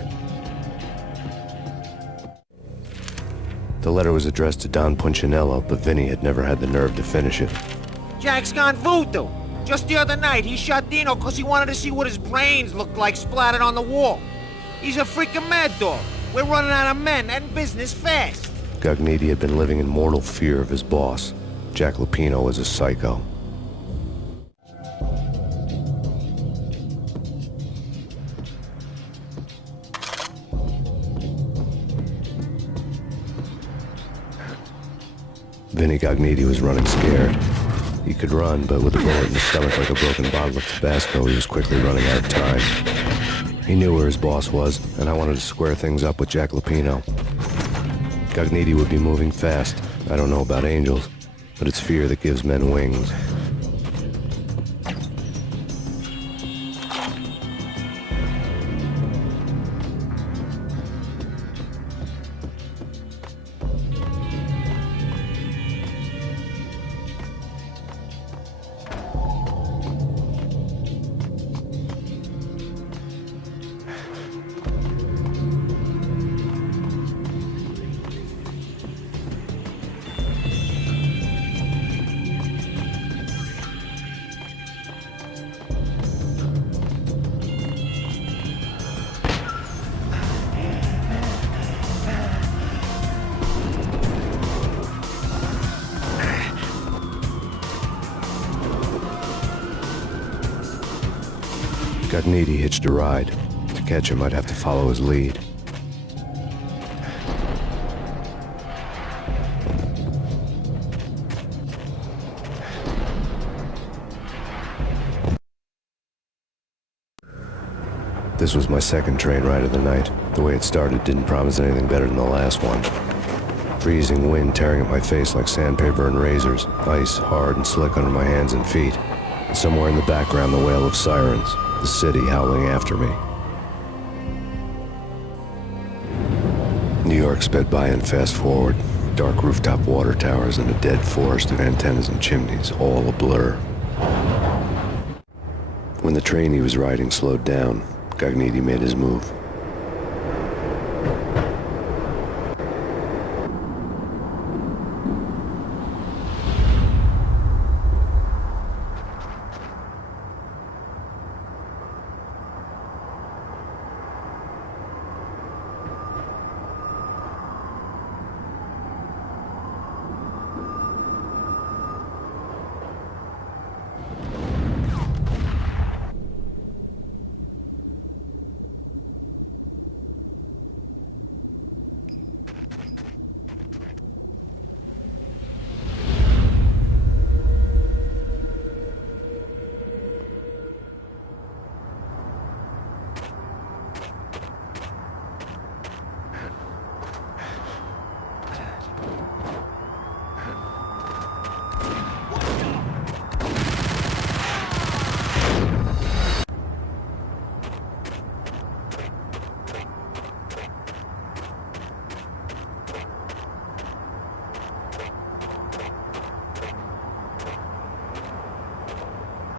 The letter was addressed to Don Punchinello, but Vinny had never had the nerve to finish it. Jack's gone voodoo. Just the other night, he shot Dino because he wanted to see what his brains looked like splattered on the wall. He's a freaking mad dog. We're running out of men and business fast. Gognitti had been living in mortal fear of his boss. Jack Lupino was a psycho. Vinny Gognitti was running scared. He could run, but with a bullet in his stomach like a broken bottle of Tabasco, he was quickly running out of time. He knew where his boss was, and I wanted to square things up with Jack Lupino. Gognitti would be moving fast. I don't know about angels, but it's fear that gives men wings. Gognitti hitched a ride. To catch him, I'd have to follow his lead. This was my second train ride of the night. The way it started didn't promise anything better than the last one. Freezing wind tearing at my face like sandpaper and razors, ice hard and slick under my hands and feet. And somewhere in the background, the wail of sirens, the city howling after me. New York sped by in fast forward. Dark rooftop water towers and a dead forest of antennas and chimneys, all a blur. When the train he was riding slowed down, Gognitti made his move.